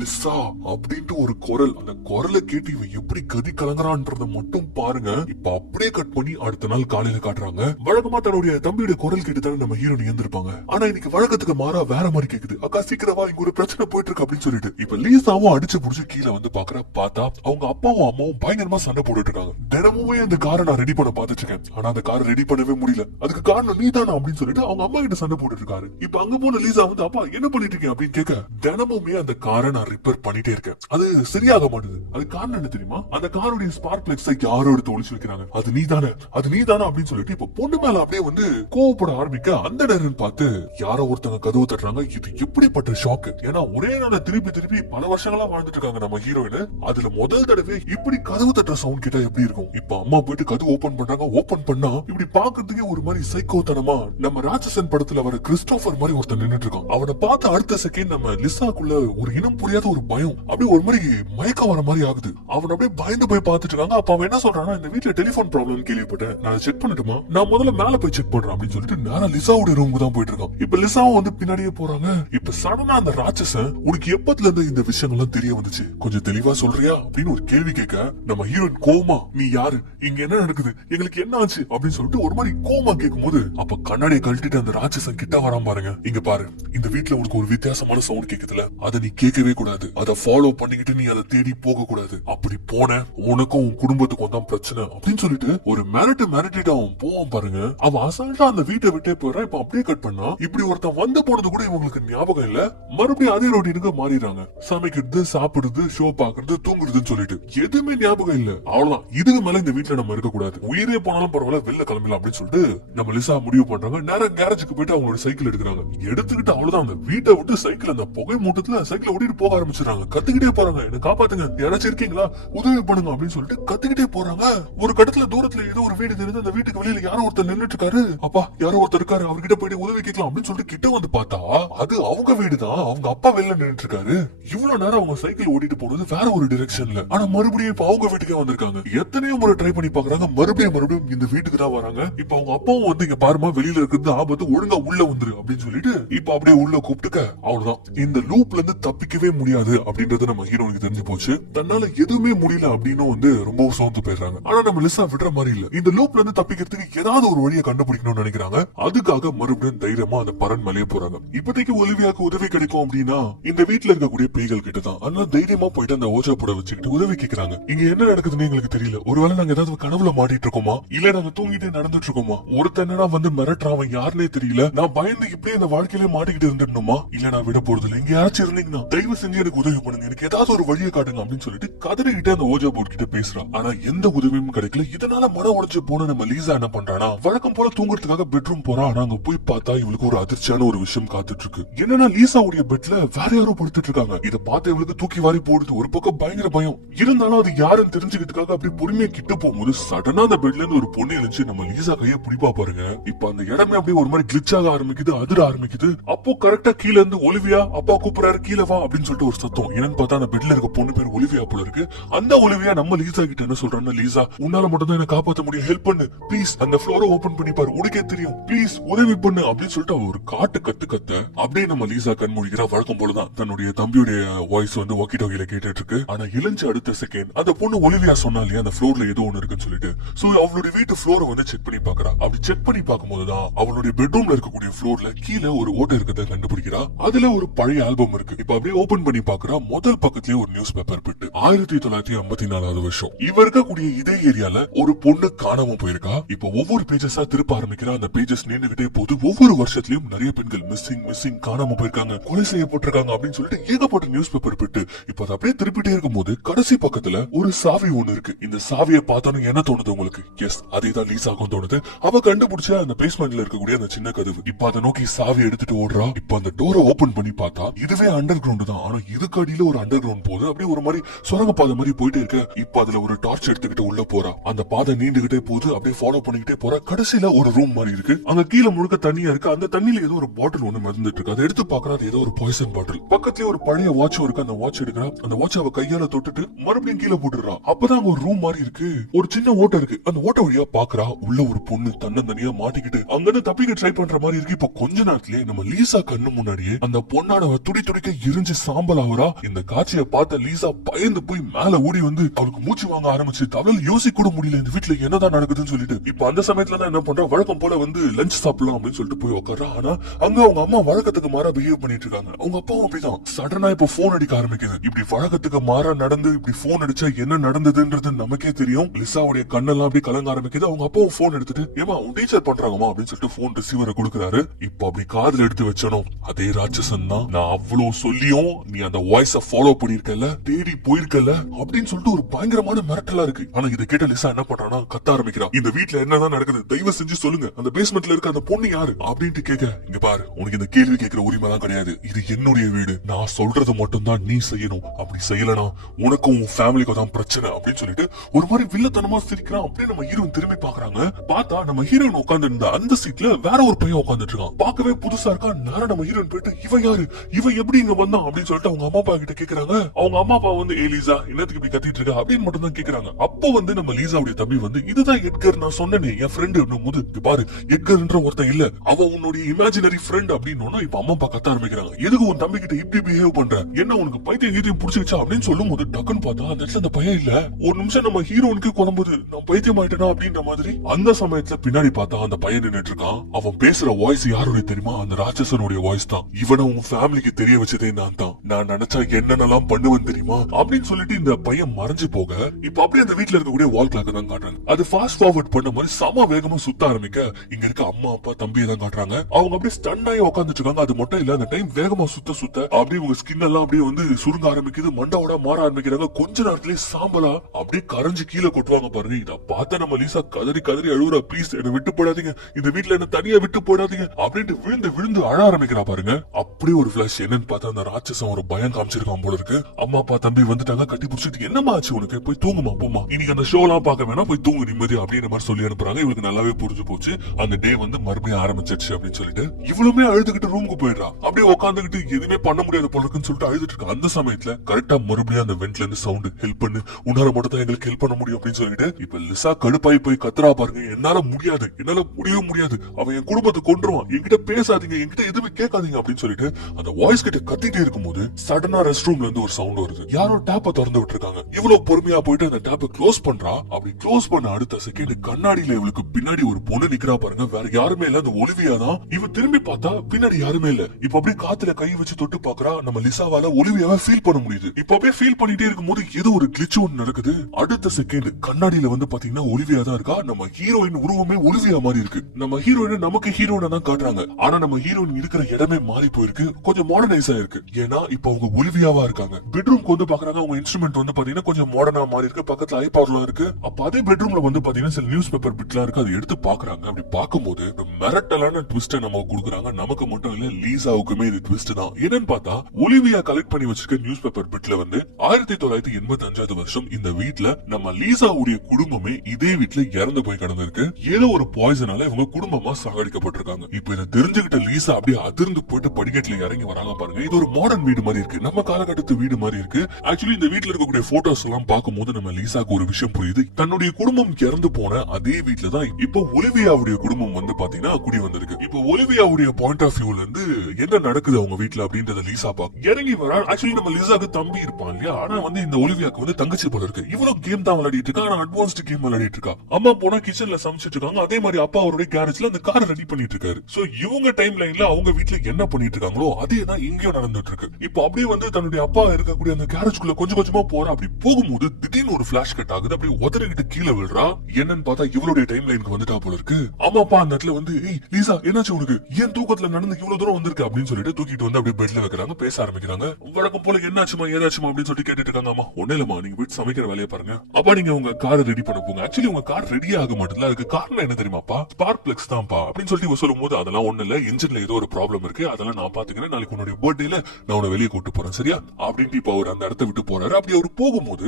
லிசா அப்படின்ட்டு ஒரு குரல். அந்த குரலை கேட்டு இவ எப்படி கதி கலங்குறான்றத மட்டும் பாருங்க. இப்ப அப்படியே கட் பண்ணி அடுத்த நாள் காலையில காட்டுறாங்க. வழக்கமா தன்னுடைய தம்பியோட குரல் கேட்டு தானே நம்ம ஹீரோயின் இருந்திருப்பாங்க. ஆனா இன்னைக்கு வழக்கத்துக்கு மாறா வேற மாதிரி கேக்குது. அக்கா சீக்கிரமா இங்க ஒரு பிரச்சனை போயிட்டு இருக்கு அப்படின்னு சொல்லிட்டு இப்ப லீசாவும் அடிச்சு புடிச்சு கீழே வந்து பாக்குற. பார்த்தா அவங்க அப்பாவும் அம்மாவும் பயங்கரமா சண்டை போட்டுட்டு இருக்காங்க. தினமுமே அந்த காரை நான் ரெடி பண்ண பாத்துட்டு இருக்கேன். ஆனா அந்த காரை ரெடி பண்ணவே முடியல. அதுக்கு காரணம் நீ தானே அப்படின்னு சொல்லிட்டு அவங்க அம்மா கிட்ட சண்டை போட்டுட்டு இருக்காரு. இப்ப அங்க போன லிசா வந்து அப்பா என்ன பண்ணிட்டு இருக்கீங்க அப்படின்னு கேட்க, தினமுமே அந்த காரை நான் ரிப்பேர் பண்ணிட்டே இருக்கேன், அது சரியாக மாட்டுது. அது காரணம் என்ன தெரியுமா? அந்த காருடைய ஸ்பார்க் பிளக்ஸை யாரோ எடுத்து ஒளிச்சு வைக்கிறாங்க. அது நீதானே அப்படின்னு சொல்லிட்டு இப்ப பொண்ணு மேல அப்படியே வந்து கோவப்பட ஆரம்பிக்க, அந்த நேரம் பார்த்து யாரோ ஒருத்தங்க கதவு தட்டுறாங்க. இது எப்படிப்பட்ட ஷாக்கு! ஏன்னா ஒரே நாள திருப்பி பல வருஷங்களா வாழ்ந்துட்டு இருக்காங்க நம்ம ஹீரோயின். அதுல முதல் தடவை இப்படி கதவு தட்டுற சவுண்ட் கேட்டா எப்படி இருக்கும்? இப்ப அம்மா போயிட்டு கதவு ஓபன் பண்றாங்க. ஓபன் பண்ணா இப்படி பாக்குறதுக்கே ஒரு மாதிரி சைக்கோத்தனமா நம்ம ராட்சசன் படத்துல வர கிறிஸ்டோபர் மாதிரி ஒருத்தன் நின்னுட்டு இருக்கான். அவனை பார்த்து அடுத்த செகண்ட் நம்ம லிசாக்குள்ள ஒரு இனம் புரியாத ஒரு பயம், அப்படியே ஒரு மாதிரி மயக்கம் வர மாதிரி ஆகுது. அவன் அப்படியே பயந்து போய் பார்த்துட்டு இருக்காங்க. அப்ப அவன் என்ன சொல்றான்னா, இந்த வீட்டுல டெலிபோன் ப்ராப்ளம் கேள்விப்பட்டேன், நான் செக் பண்ணட்டுமா? நான் முதல்ல மேல போய் செக் பண்றேன் அப்படின்னு சொல்லிட்டு நேரா லிசாவோட ரூமுக்கு தான் போயிட்டு இருக்கான். இப்ப லிசாவும் வந்து பின்னாடியே போறாங்க. இப்ப சடனா அந்த ராட்சசன், உனக்கு எப்பத்துல இருந்து இந்த விஷயங்கள்லாம் தெரிய வந்துச்சு, கொஞ்சம் தெளிவா சொல்றியா அப்படின்னு ஒரு கேள்வி கேட்க, நம்ம ஹீரோயின் கோமா, நீ யாரு, இங்க என்ன நடக்குது, எங்களுக்கு என்ன ஆச்சு அப்படின்னு சொல்லிட்டு ஒரு மாதிரி கோமா கேட்கும் போது, அப்ப கண்ணாடியை கழட்டிட்டு அந்த ராட்சசன் கிட்ட வராம பாருங்க. இங்க பாரு, இந்த வீட்டுல உனக்கு ஒரு வித்தியாசமான சவுண்ட் கேக்குதுல, அதை நீ கேட்கவே கூடாது, அதை ஃபாலோ பண்ணிக்கிட்டு நீ அதை தேடி போக கூடாது. அப்படி போன உனக்கும் உன் குடும்பத்துக்கும் தான் பிரச்சனை அப்படின்னு சொல்லிட்டு ஒரு மிரட்டிட்டு அவன் போவான் பாருங்க. அவன் அசால்ட்டா அந்த வீட்டை விட்டே போறான். இப்ப அப்படியே கட் பண்ணா, இப்படி ஒருத்தன் வந்து போனது கூட இவங்களுக்கு ஞாபகம் இல்ல. மறுபடியும் அதே ரொட்டீனுக்கு மாறிடுறாங்க. சமைக்கிறது, சாப்பிடுறது, ஷோ பாக்குறது, தூங்குறதுன்னு சொல்லிட்டு எதுவுமே ஞாபகம் இல்ல. அவ்வளவுதான், இதுக்கு மேல இந்த வீட்டுல நம்ம இருக்க கூடாது, உயிரே போனாலும் பரவாயில்ல, வெளில கிளம்பலாம் அப்படின்னு சொல்லிட்டு நம்ம லிசா முடிவு பண்றாங்க. நேரம் கேரேஜுக்கு போயிட்டு அவங்களோட சைக்கிள் எடுக்கிறாங்க. எடுத்துக்கிட்டு அவ்வளவுதான், அந்த வீட்டை விட்டு சைக்கிள் அந்த புகை மூட்டத்துல சைக்கிள் ஓட்டிட்டு போக ஆரம்பிச்சிடறாங்க. கத்துக்கிட்டே போறாங்க, என்ன காப்பாத்துங்க, யாராச்சும் இருக்கீங்களா, உதவி பண்ணுங்க அப்படின்னு சொல்லிட்டு கத்துக்கிட்டே போறாங்க. ஒரு கடத்துல தூரத்துல ஏதோ ஒரு வீடு தெரியுது. அந்த வீட்டுக்கு வெளியில யாரோ ஒருத்தர் நின்னுட்டு இருக்காரு. அப்பா, யாரோ ஒருத்தர் இருக்காரு, அவர்கிட்ட போயிட்டு உதவி கேட்கலாம் அப்படின்னு சொல்லிட்டு கிட்ட வந்து பார்த்தா, அது அவங்க வீடுதான். அவங்க அப்பா வெளில நின்னுட்டு இருக்காரு. இவ்வளவு நேரம் அவங்க சைக்கிள் ஓட்டிட்டு போனது வேற ஒரு டிரெக்ஷன்ல, ஆனா மறுபடியும் இப்ப அவங்க வீட்டுக்கே வந்திருக்காங்க. எத்தனையோ முறை ட்ரை பண்ணி பாக்குறாங்க, மறுபடியும் இந்த வீட்டுக்கு தான் வராங்க. இப்ப அவங்க அப்பாவும் வந்து, இங்க பாருமா, வெளியில இருக்கிறது ஆபத்து, ஒழுங்கா உள்ள வந்துரு அப்படின்னு சொல்லிட்டு இப்ப அப்படியே உள்ள கூப்பிட்டுக்க, அவ்வளவுதான், இந்த லூப்ல இருந்து தப்பிக்கவே முடியாது அப்படின்றது நம்ம ஹீரோனுக்கு தெரிஞ்சு போச்சு. தன்னால எதுவுமே முடியல அப்படின்னு வந்து ரொம்ப சோர்ந்து போயிடுறாங்க. ஆனா நம்ம லிசா விடுற மாதிரி இல்ல. இந்த லூப்ல இருந்து தப்பிக்கிறதுக்கு ஏதாவது ஒரு வழியை கண்டுபிடிக்கணும்னு நினைக்கிறாங்க. அதுக்காக மறுபடியும் தைரியமா அந்த பரன் மலையே போறாங்க. இப்போதைக்கு ஒலிவியாக்கு உதவி கிடைக்கும் அப்படின்னா இந்த வீட்டுல இருக்கக்கூடிய பேய்கள் கிட்டதான். அதனால தைரியமா போயிட்டு அந்த ஓஜா போட வச்சுக்கிட்டு உதவி கேட்கறாங்க. இங்க என்ன நடக்குதுன்னு எங்களுக்கு தெரியல, ஒருவேளை நாங்க ஏதாவது கனவுல மாட்டிட்டு இருக்கோமா, இல்ல நாங்க தூங்கிட்டே நடந்துட்டு இருக்கோமா, ஒருத்தனா வந்து மிரட்டுறான், யாருன்னே தெரியல, நான் பயந்து இப்படியே இந்த வாழ்க்கையில மாட்டிக்கிட்டு இருந்துடணுமா, இல்ல நான் விட போறது இல்லை, இங்க யாராச்சும் இருந்தீங்கன்னா தயவு செஞ்சு எனக்கு உதவி பண்ணுங்க, எனக்கு ஏதாவது ஒரு வழியை காட்டுங்க அப்படின்னு சொல்லிட்டு கதறிக்கிட்டே அந்த ஓஜா போர்ட் கிட்ட பேசுறான். ஆனா எந்த உதவியும் கிடைக்கல. இதனால மன உடைஞ்சு போன நம்ம லீசா என்ன பண்றானா, வழக்கம் போல தூங்குறதுக்காக பெட்ரூம் போறா. ஆனா அங்க போய் பார்த்தா இவளுக்கு ஒரு அதிர்ச்சியான ஒரு விஷயம் காத்துட்டு இருக்கு. என்னன்னா, லீசாவுடைய பெட்ல வேற யாரோ படுத்துட்டு இருக்காங்க. இத பார்த்து இவளுக்கு தூக்கி வாரி போடுது. ஒரு பக்கம் பயங்கர பயம் இருந்தாலும் அது யாருன்னு தெரிஞ்சுக்கிறதுக்காக அப்படி பொறுமையா கிட்ட போகும்போது சடனா அந்த பெட்ல இருந்து ஒரு பொண்ணு எழுந்து நம்ம லீசா கைய பிடிப்பா பாருங்க. இப்ப அந்த இடமே அப்படியே ஒரு மாதிரி கிளிச் ஆக ஆரம்பிக்குது, அதிர ஆரம்பிக்குது. அப்போ கரெக்டா கீழ இருந்து ஒலிவியா, அப்பா கூப்பிடுறாரு, கீழ வா அப்படின்னு சொல்லிட்டு ஒரு சத்தம். என்னன்னு பார்த்தா அந்த பெட்ல இருக்க பொண்ணு பேர் ஒலிவியா போல இருக்கு. அந்த ஒலிவியா நம்ம லீசா கிட்ட என்ன சொல்றான்னா, லீசா உன்னால மட்டும் தான் என்ன காப்பாற்ற முடியும், ஹெல்ப் பண்ணு ப்ளீஸ், அந்த ஃப்ளோரை ஓபன் பண்ணி பாரு, உனக்கே தெரியும், ப்ளீஸ் உதவி பண்ணு அப்படின்னு சொல்லிட்டு அவ ஒரு காட்டு கத்த அப்படியே நம்ம லீசா கண் மூடிக்கிறா. வழக்கம் போலதான் தன்னுடைய தம்பியுடைய வாய்ஸ் வந்து வாக்கி டாக்கில கேட்டுட்டு இருக்கு. ஆனா இளஞ்ச அடுத்த செகண்ட் அந்த பொண்ணு ஒலிவியா சொன்னா இல்லையா, அந்த ஃப்ளோர்ல ஏதோ ஒண்ணு இருக்குன்னு சொல்லிட்டு, சோ அவளுடைய வீட்டு ஃப்ளோரை வந்து செக் பண்ணி பாக்குறா. அப்படி செக் பண்ணி பார்க்கும்போதுதான் அவளுடைய பெட்ரூம்ல இருக்கக்கூடிய ஃப்ளோர்ல கீழே ஒரு ஓட்டை இருக்கிறத கண்டுபிடிக்கிறா. அதுல ஒரு பழைய ஆல்பம் இருக்கு. இப்ப அப்படியே ஓபன் பண்ணி பாக்குறா. முதல் பக்கத்திலேயே ஒரு நியூஸ் பேப்பர் பிட்டு 1954 வருஷம் இவ இருக்கக்கூடிய இதே ஏரியால ஒரு பொண்ணு காணாம போயிருக்கா. இப்ப ஒவ்வொரு பேஜஸா திருப்ப ஆரம்பிக்கிறா. அந்த பேஜஸ் நீண்டுகிட்டே போது ஒவ்வொரு வருஷத்துலயும் நிறைய பெண்கள் மிஸ்ஸிங் காணாம போயிருக்காங்க, கொலை செய்யப்பட்டிருக்காங்க அப்படின்னு சொல்லிட்டு ஏகப்பட்ட நியூஸ் பேப்பர் பிட்டு. இப்ப அதை அப்படியே திருப்பிட்டே இருக்கும்போது கடைசி பக்கத்துல ஒரு சாவி ஒண்ணு இருக்கு. இந்த சாவியை பார்த்தோன்னு என்ன தோணுது உங்களுக்கு? எஸ், அதேதான் லீசாக்கும் தோணுது. அவ கண்டுபிடிச்ச அந்த பேஸ்மெண்ட்ல இருக்கக்கூடிய அந்த சின்ன கதவு. இப்ப அதை நோக்கி சாவி எடுத்துட்டு ஓடுறா. இப்ப அந்த டோரை ஓபன் பண்ணி பார்த்தா இதுவே அண்டர் கிரவுண்ட் தான். ஆனா இதுக்கு அடியில ஒரு அண்டர் கிரவுண்ட் போகுது. அப்படியே ஒரு மாதிரி சுரங்க பாதை மாதிரி போயிட்டே இருக்கு. இப்ப அதுல ஒரு டார்ச் எடுத்துக்கிட்டு உள்ள போறா. அந்த பாதை நீண்டுகிட்டே போகுது. அப்படியே ஃபாலோ பண்ணிக்கிட்டே போறா. கடைசியில ஒரு ரூம் மாதிரி இருக்கு. அங்க கீழே முழுக்க தண்ணியா இருக்கு. அந்த தண்ணியில ஏதோ ஒரு பாட்டில் ஒண்ணு மிதந்துட்டு இருக்கு. அதை எடுத்து பாக்குறா. அது ஏதோ ஒரு பாய்சன் பாட்டில். பக்கத்துலயே ஒரு பழைய வாட்ச் இருக்கு. அந்த வாட்ச் எடுக்கிறா. அந்த வாட்ச் அவ கையால தொட்டுட்டு மறுபடியும் கீழே போட்டுறா. அப்பதான் அங்க ஒரு ரூம் மாதிரி இருக்கு. ஒரு சின்ன ஓட்டை இருக்கு. அந்த ஓட்டை வழியா பாக்குறா. உள்ள ஒரு பொண்ணு தன்னந்தனியா மாட்டிக்கிட்டு அங்கிருந்து தப்பிக்க ட்ரை பண்ற மாதிரி இருக்கு. இப்ப கொஞ்ச நேரத்திலேயே நம்ம லீசா கண்ணு முன்னாடியே அந்த பொண்ணானவ துடி துடிக்க எரிஞ்சு சாம்பல் ஆகுறா. இந்த காட்சியை பார்த்த லீசா பயந்து போய் மேல ஓடி வந்து அவளுக்கு மூச்சு வாங்க ஆரம்பிச்சு. அவள் யோசிக்க கூட முடியல இந்த வீட்டுல என்னதான் நடக்குதுன்னு சொல்லிட்டு. இப்ப அந்த சமயத்துல தான் என்ன பண்றா, வழக்கம் போல வந்து லஞ்ச் சாப்பிடலாம் அப்படின்னு சொல்லிட்டு போய் உட்கார்றா. ஆனா அங்க அவங்க அம்மா வழக்கத்துக்கு மாறா பிஹேவ் பண்ணிட்டு இருக்காங்க. அவங்க அப்பாவும் அப்படிதான். சடனா இப்ப போன் அடிக்க ஆரம்பிக்குது. இப்படி வழக்கத்துக்கு மாறா நடந்து இப்படி போன் அடிச்சா என்ன நடந்ததுன்றது நமக்கே தெரியும். லிசாவுடைய கண்ணெல்லாம் அப்படி கலங்க ஆரம்பிக்குது. அவங்க அப்பாவும் போன் எடுத்துட்டு, ஏமா உன் டீச்சர் பண்றாங்கம்மா அப்படின்னு சொல்லிட்டு போன் ரிசீவரை கொடுக்குறாரு. இப்ப அப்படி காதுல எடுத்து வச்சனோ அதே ராட்சசன் தான். நான் அவ்வளவு சொல்லியும் நீ அந்த வாய்ஸ ஃபாலோ பண்ணிருக்கல, தேடி போயிருக்கல அப்படின்னு சொல்லிட்டு ஒரு பயங்கரமான மிரட்டலா இருக்கு. ஆனா இதை கேட்ட லிசா என்ன பண்றானா, கத்த ஆரம்பிக்கிறா. இந்த வீட்ல என்னதான் நடக்குது, தயவு செஞ்சு சொல்லுங்க, அந்த பேஸ்மெண்ட்ல இருக்க அந்த பொண்ணு யாரு அப்படின்ட்டு கேட்க, இங்க பாரு உனக்கு இந்த கேள்வி கேட்கிற உரிமை தான் கிடையாது, இது என்னுடைய வீடு, நான் சொல்றது மட்டும் தான் நீ செய்யணும், அப்படி செய்யலனா உனக்கும் உன் ஃபேமிலிக்கும் தான் பிரச்சனை அப்படின்னு சொல்லிட்டு ஒரு மாதிரி வில்லத்தனமா சிரிக்கிறான். அப்படியே நம்ம ஹீரோயின் திரும்பி பாக்குறாங்க. பார்த்தா நம்ம ஹீரோயின் உட்கார்ந்து இருந்த அந்த சீட்ல வேற ஒரு பையன் உட்கார்ந்துட்டு இருக்கான். பார்க்கவே புதுசா இருக்கா. நேரம் நம்ம ஹீரோயின் போயிட்டு இவன் யாரு, இவன் எப்படி இங்க வந்தான் அப்படின்னு சொல்லிட்டு அவங்க அம்மா அப்பா கிட்ட கேக்குறாங்க. அவங்க அம்மா அப்பா வந்து ஏ லீசா என்னத்துக்கு இப்படி கத்திட்டு இருக்கா அப்படின்னு மட்டும் தான் கேக்குறாங்க. அப்போ வந்து நம்ம லீசாவுடைய தம்பி வந்து இதுதான் எட்கர், நான் சொன்னேனே என் ஃப்ரெண்டு போது பாரு எட்கர்ன்ற ஒருத்தன் இல்ல, அவன் உன்னுடைய இமேஜினரி ஃப்ரெண்ட் அப்படின்னு. இப்ப அம்மா அப்பா கத்த ஆரம்பிக்கிறாங்க. எதுக்கு உன் தம்பி கிட்ட இப்படி பிஹேவ் பண்ற, என்ன உனக்கு பைத்தியம் கீத்தியம் புடிச்சிருச்சா அப்படின்னு சொல்லும் போது டக்குன்னு பார்த்தா அந்த இடத்துல அந்த பையன் இல்ல. ஒரு நிமிஷம் நம்ம ஹீரோனுக்கு குழம்புது, நான் பைத்தியம் ஆயிட்டேனா அப்படின்ற மாதிரி. அந்த சமயத்துல பின்னாடி பார்த்தா அந்த பையன் நின்னுட்டு இருக்கான். அவன் பேசுற வாய்ஸ் யாருடைய தெரியுமா, அந்த ராட்சசனுடைய வாய்ஸ் தான். இவனை உன் ஃபேமிலிக்கு தெரிய வச்சதே நான் தான், நான் நினைச்சா என்னென்னலாம் பண்ணுவேன் தெரியுமா அப்படின்னு சொல்லிட்டு இந்த பையன் மறைஞ்சு போக, இப்ப அப்படியே அந்த வீட்டுல இருக்கக்கூடிய வால் கிளாக் தான் காட்டுறாங்க. அது ஃபாஸ்ட் ஃபார்வர்ட் பண்ண மாதிரி சம வேகமா சுத்த ஆரம்பிக்க இங்க இருக்க அம்மா அப்பா தம்பியை தான் காட்டுறாங்க. அவங்க அப்படியே ஸ்டன் ஆகி உட்காந்துட்டு இருக்காங்க. அது மட்டும் இல்ல, அந்த டைம் வேகமா சுத்த சுத்த அப்படியே உங்க ஸ்கின் எல்லாம் அப்படியே வந்து சுருங்க ஆரம்பிக்குது, மண்டவோட மாற ஆரம்பிக்கிறாங்க. கொஞ்ச நேரத்திலேயே சாம்பலா அப்படியே கரைஞ்சு கீழே கொட்டுவாங்க பாருங்க. இத பார்த்த நம்ம லீசா கதறி கதறி அழுவுறா, ப்ளீஸ் என்ன விட்டு போடாதீங்க, இந்த வீட்டுல என்ன தனியா விட்டு போடாதீங்க அப்படின்ட்டு விழுந்து விழுந்து அழ ஆரம்பிக்கிறா பாருங்க. அப்படி ஒரு பிளாஷ் என்னன்னு பார்த்தா அந்த ராட்சசம் ஒரு பயம் காமிச்சிருக்கான் போல இருக்கு. அம்மா அப்பா தம்பி வந்துட்டாங்க, கட்டி பிடிச்சிட்டு என்னமா ஆச்சு உனக்கு, போய் தூங்குமா போமா, இன்னைக்கு அந்த ஷோ எல்லாம் பார்க்க வேணா, போய் தூங்கு நிம்மதி அப்படின்ற மாதிரி சொல்லி அனுப்புறாங்க. இவளுக்கு நல்லாவே புரிஞ்சு போச்சு அந்த டே வந்து மறுபடியும் ஆரம்பிச்சிருச்சு அப்படின்னு சொல்லிட்டு இவ்வளவுமே அழுதுகிட்டு ரூமுக்கு போயிடுறா. அப்படியே உட்காந்துக்கிட்டு எதுவுமே பண்ண முடியாது போல இருக்குன்னு சொல்லிட்டு அழுதுட்டு இருக்கா. அந்த சமயத்துல கரெக்டா மறுபடியும் அந்த வெண்ட்ல இருந்து சவுண்ட், ஹெல்ப் பண்ணு, உன்னால மட்டும் தான் எங்களுக்கு ஹெல்ப் பண்ண முடியும் அப்படின்னு சொல்லிட்டு இப்ப லிசா கடுப்பாய் போய் கத்துறா பாருங்க. என்னால முடியாது, என்னால முடியவே முடியாது, அவன் என் குடும்பத்தை கொன்றுவான், என்கிட்ட பேசாதீங்க, என்கிட்ட எதுவுமே கேட்காதீங்க அப்படின்னு சொல்லிட்டு அந்த வாய்ஸ் கிட்ட கத்திட்டே இருக்கும்போது சடனா ரெஸ்ட் ரூம்ல இருந்து ஒரு சவுண்ட் வருது. யாரோ டேப்ப திறந்து விட்டுருக்காங்க. இவ்வளவு பொறுமையா போயிட்டு அந்த டேப்பை க்ளோஸ் பண்றா. அப்படி க்ளோஸ் பண்ண அடுத்த செகண்ட் கண்ணாடியில இவளுக்கு பின்னாடி ஒரு பொண்ணு நிக்கிறா பாருங்க. வேற யாருமே இல்ல, அந்த ஒலிவியா தான். இவ திரும்பி பார்த்தா பின்னாடி யாருமே இல்ல. இப்ப அப்படியே காத்துல கை வச்சு தொட்டு பாக்குறா. நம்ம லிசாவால ஒலிவியாவை ஃபீல் பண்ண முடியுது. இப்ப அப்படியே ஃபீல் பண்ணிட்டே இருக்கும்போது ஏதோ ஒரு கிளிச் ஒன்னு நடக்குது. அடுத்த செகண்ட் கண்ணாடியில வந்து பாத்தீங்கன்னா ஒலிவியா தான் இருக்கா. நம்ம ஹீரோயின் உருவமே ஒலிவியா மாதிரி இருக்கு. நம்ம ஹீரோயின் நமக்கு ஹீரோயினை தான் காட்டுறாங்க. ஆனா நம்ம ஹீரோயின் இருக்கிற இடமே மாறி போயிருக்கு, கொஞ்சம் மாடர்னைஸ் ஆயிருக்கு. ஏன்னா இப்ப அவங்க ஒலிவியாவா இருக்காங்க. பெட்ரூம்க்கு வந்து பாக்குறாங்க. அவங்க இன்ஸ்ட்ருமெண்ட் வந்து பாத்தீங்கன்னா கொஞ்சம் மாடர்னா மாறி இருக்கு. பக்கத்துல ஐபாட்லாம் இருக்கு. அப்ப அதே பெட்ரூம்ல வந்து பாத்தீங்கன்னா சில நியூஸ் பேப்பர் பிட்லாம் இருக்கு. அதை எடுத்து பாக்குறாங்க. அப்படி பாக்கும்போது மிரட்டலான ட்விஸ்ட நம்ம கொடுக்குறாங்க. நமக்கு மட்டும் இல்ல, லீசாவுக்குமே இது ட்விஸ்ட் தான். என்னன்னு பார்த்தா ஒலிவியா கலெக்ட் பண்ணி வச்சிருக்க நியூஸ் பேப்பர் பிட்ல வந்து 1985 வருஷம் இந்த வீட்ல நம்ம லீசாவுடைய குடும்பமே இதே வீட்ல இறந்து போய் கிடந்திருக்கு. ஏதோ ஒரு பாய்சனால இவங்க குடும்பமா சாகடிக்கப்பட்டிருக்காங்க. இப்ப இதை தெரிஞ்சுக்கிட்ட லீசா அப்படியே அதிர்ந்து போயிட்டு படிக்கட்டுல இறங்கி வராங்க பாருங்க. இது ஒரு மாடர்ன் வீடு மாதிரி இருக்கு, நம்ம காலகட்டத்து வீடு மாதிரி இருக்கு. ஆக்சுவலி இந்த வீட்ல இருக்கக்கூடிய போட்டோஸ் எல்லாம் பார்க்கும்போது நம்ம லீசாக்கு ஒரு விஷயம் புரியுது. தன்னுடைய குடும்பம் இறந்து போன அதே வீட்ல தான் இப்போ ஒலிவியாவுடைய குடும்பம் வந்து பாத்தீங்கன்னா குடி வந்திருக்கு. இப்போ ஒலிவியாவுடைய பாயிண்ட் ஆஃப் வியூல இருந்து என்ன நடக்குது அவங்க வீட்ல அப்படின்றத லீசா பாக்க இறங்கி வரா. ஆக்சுவலி நம்ம லீசாக்கு தம்பி இருப்பான் இல்லையா, ஆனா வந்து இந்த ஒலிவியாக்கு வந்து தங்கச்சி போல இருக்கு. இவ்வளவு கேம் தான் விளையாடிட்டு இருக்கா, ஆனா அட்வான்ஸ்ட் கேம் விளையாடிட்டு இருக்கா. அம்மா போனா கிச்சன்ல சமைச்சிட்டு இருக்காங்க. அதே மாதிரி அப்பா அவருடைய கேரேஜ்ல அந்த காரை ரெடி பண்ணிட்டு இருக்காரு. சோ இவங்க டைம் லைன்ல அவங்க வீட்ல என்ன பண்ணிட்டு இருக்காங்களோ அதே தான் இங்கேயும் நடந்துட்டு இருக்கு. இப்போ அப்படியே வந்து தன்னுடைய அப்பா இருக்கக்கூடிய அந்த கேரேஜ்குள்ள கொஞ்சம் கொஞ்சமா போறா. அப்படி போகும்போது திடீர்னு ஒரு பிளாஷ் கட் ஆகுது. அப்படியே உதறிக்கிட்டு கீழே விழுறா. என்னன்னு பார்த்தா இவளுடைய டைம் லைனுக்கு வந்துட்டா போல இருக்கு. அம்மா அப்பா அந்த இடத்துல வந்து ஏய் லீசா என்னாச்சு உனக்கு, ஏன் தூக்கத்துல நடந்து இவ்வளவு தூரம் வந்திருக்கு அப்படின்னு சொல்லிட்டு தூக்கிட்டு வந்து அப்படியே பெட்ல வைக்கிறாங்க. பேச ஆரம்பிக்கிறாங்க. வழக்கம் போல என்னாச்சுமா ஏதாச்சுமா அப்படின்னு சொல்லி கேட்டுட்டு இருக்காங்க. அம்மா ஒண்ணு இல்லம்மா, நீங்க போயிட்டு சமைக்கிற வேலையை பாருங்க. அப்பா நீங்க உங்க காரை ரெடி பண்ண போங்க. ஆக்சுவலி உங்க கார் ரெடி ஆக மாட்டேங்குது, அதுக்கு காரணம் என்ன தெரியுமாப்பா, ஸ்பார்க் பிளக்ஸ் தான்ப்பா அப்படின்னு சொல்லிட்டு இவ சொல்லும் போது அதெல்லாம் ஒண்ணு இல்ல, இன்ஜின்ல ஏதோ ஒரு ப்ராப்ளம் இருக்கு, அதெல்லாம் நான் பாத்துக்கிறேன், நாளைக்கு உன்னுடைய பர்த்டேல நான் உன்னை வெளியே கூட்டு போறேன் சரியா அப்படின்ட்டு இப்ப அவர் அந்த இடத்த விட்டு போறாரு. அப்படி அவர் போகும்போது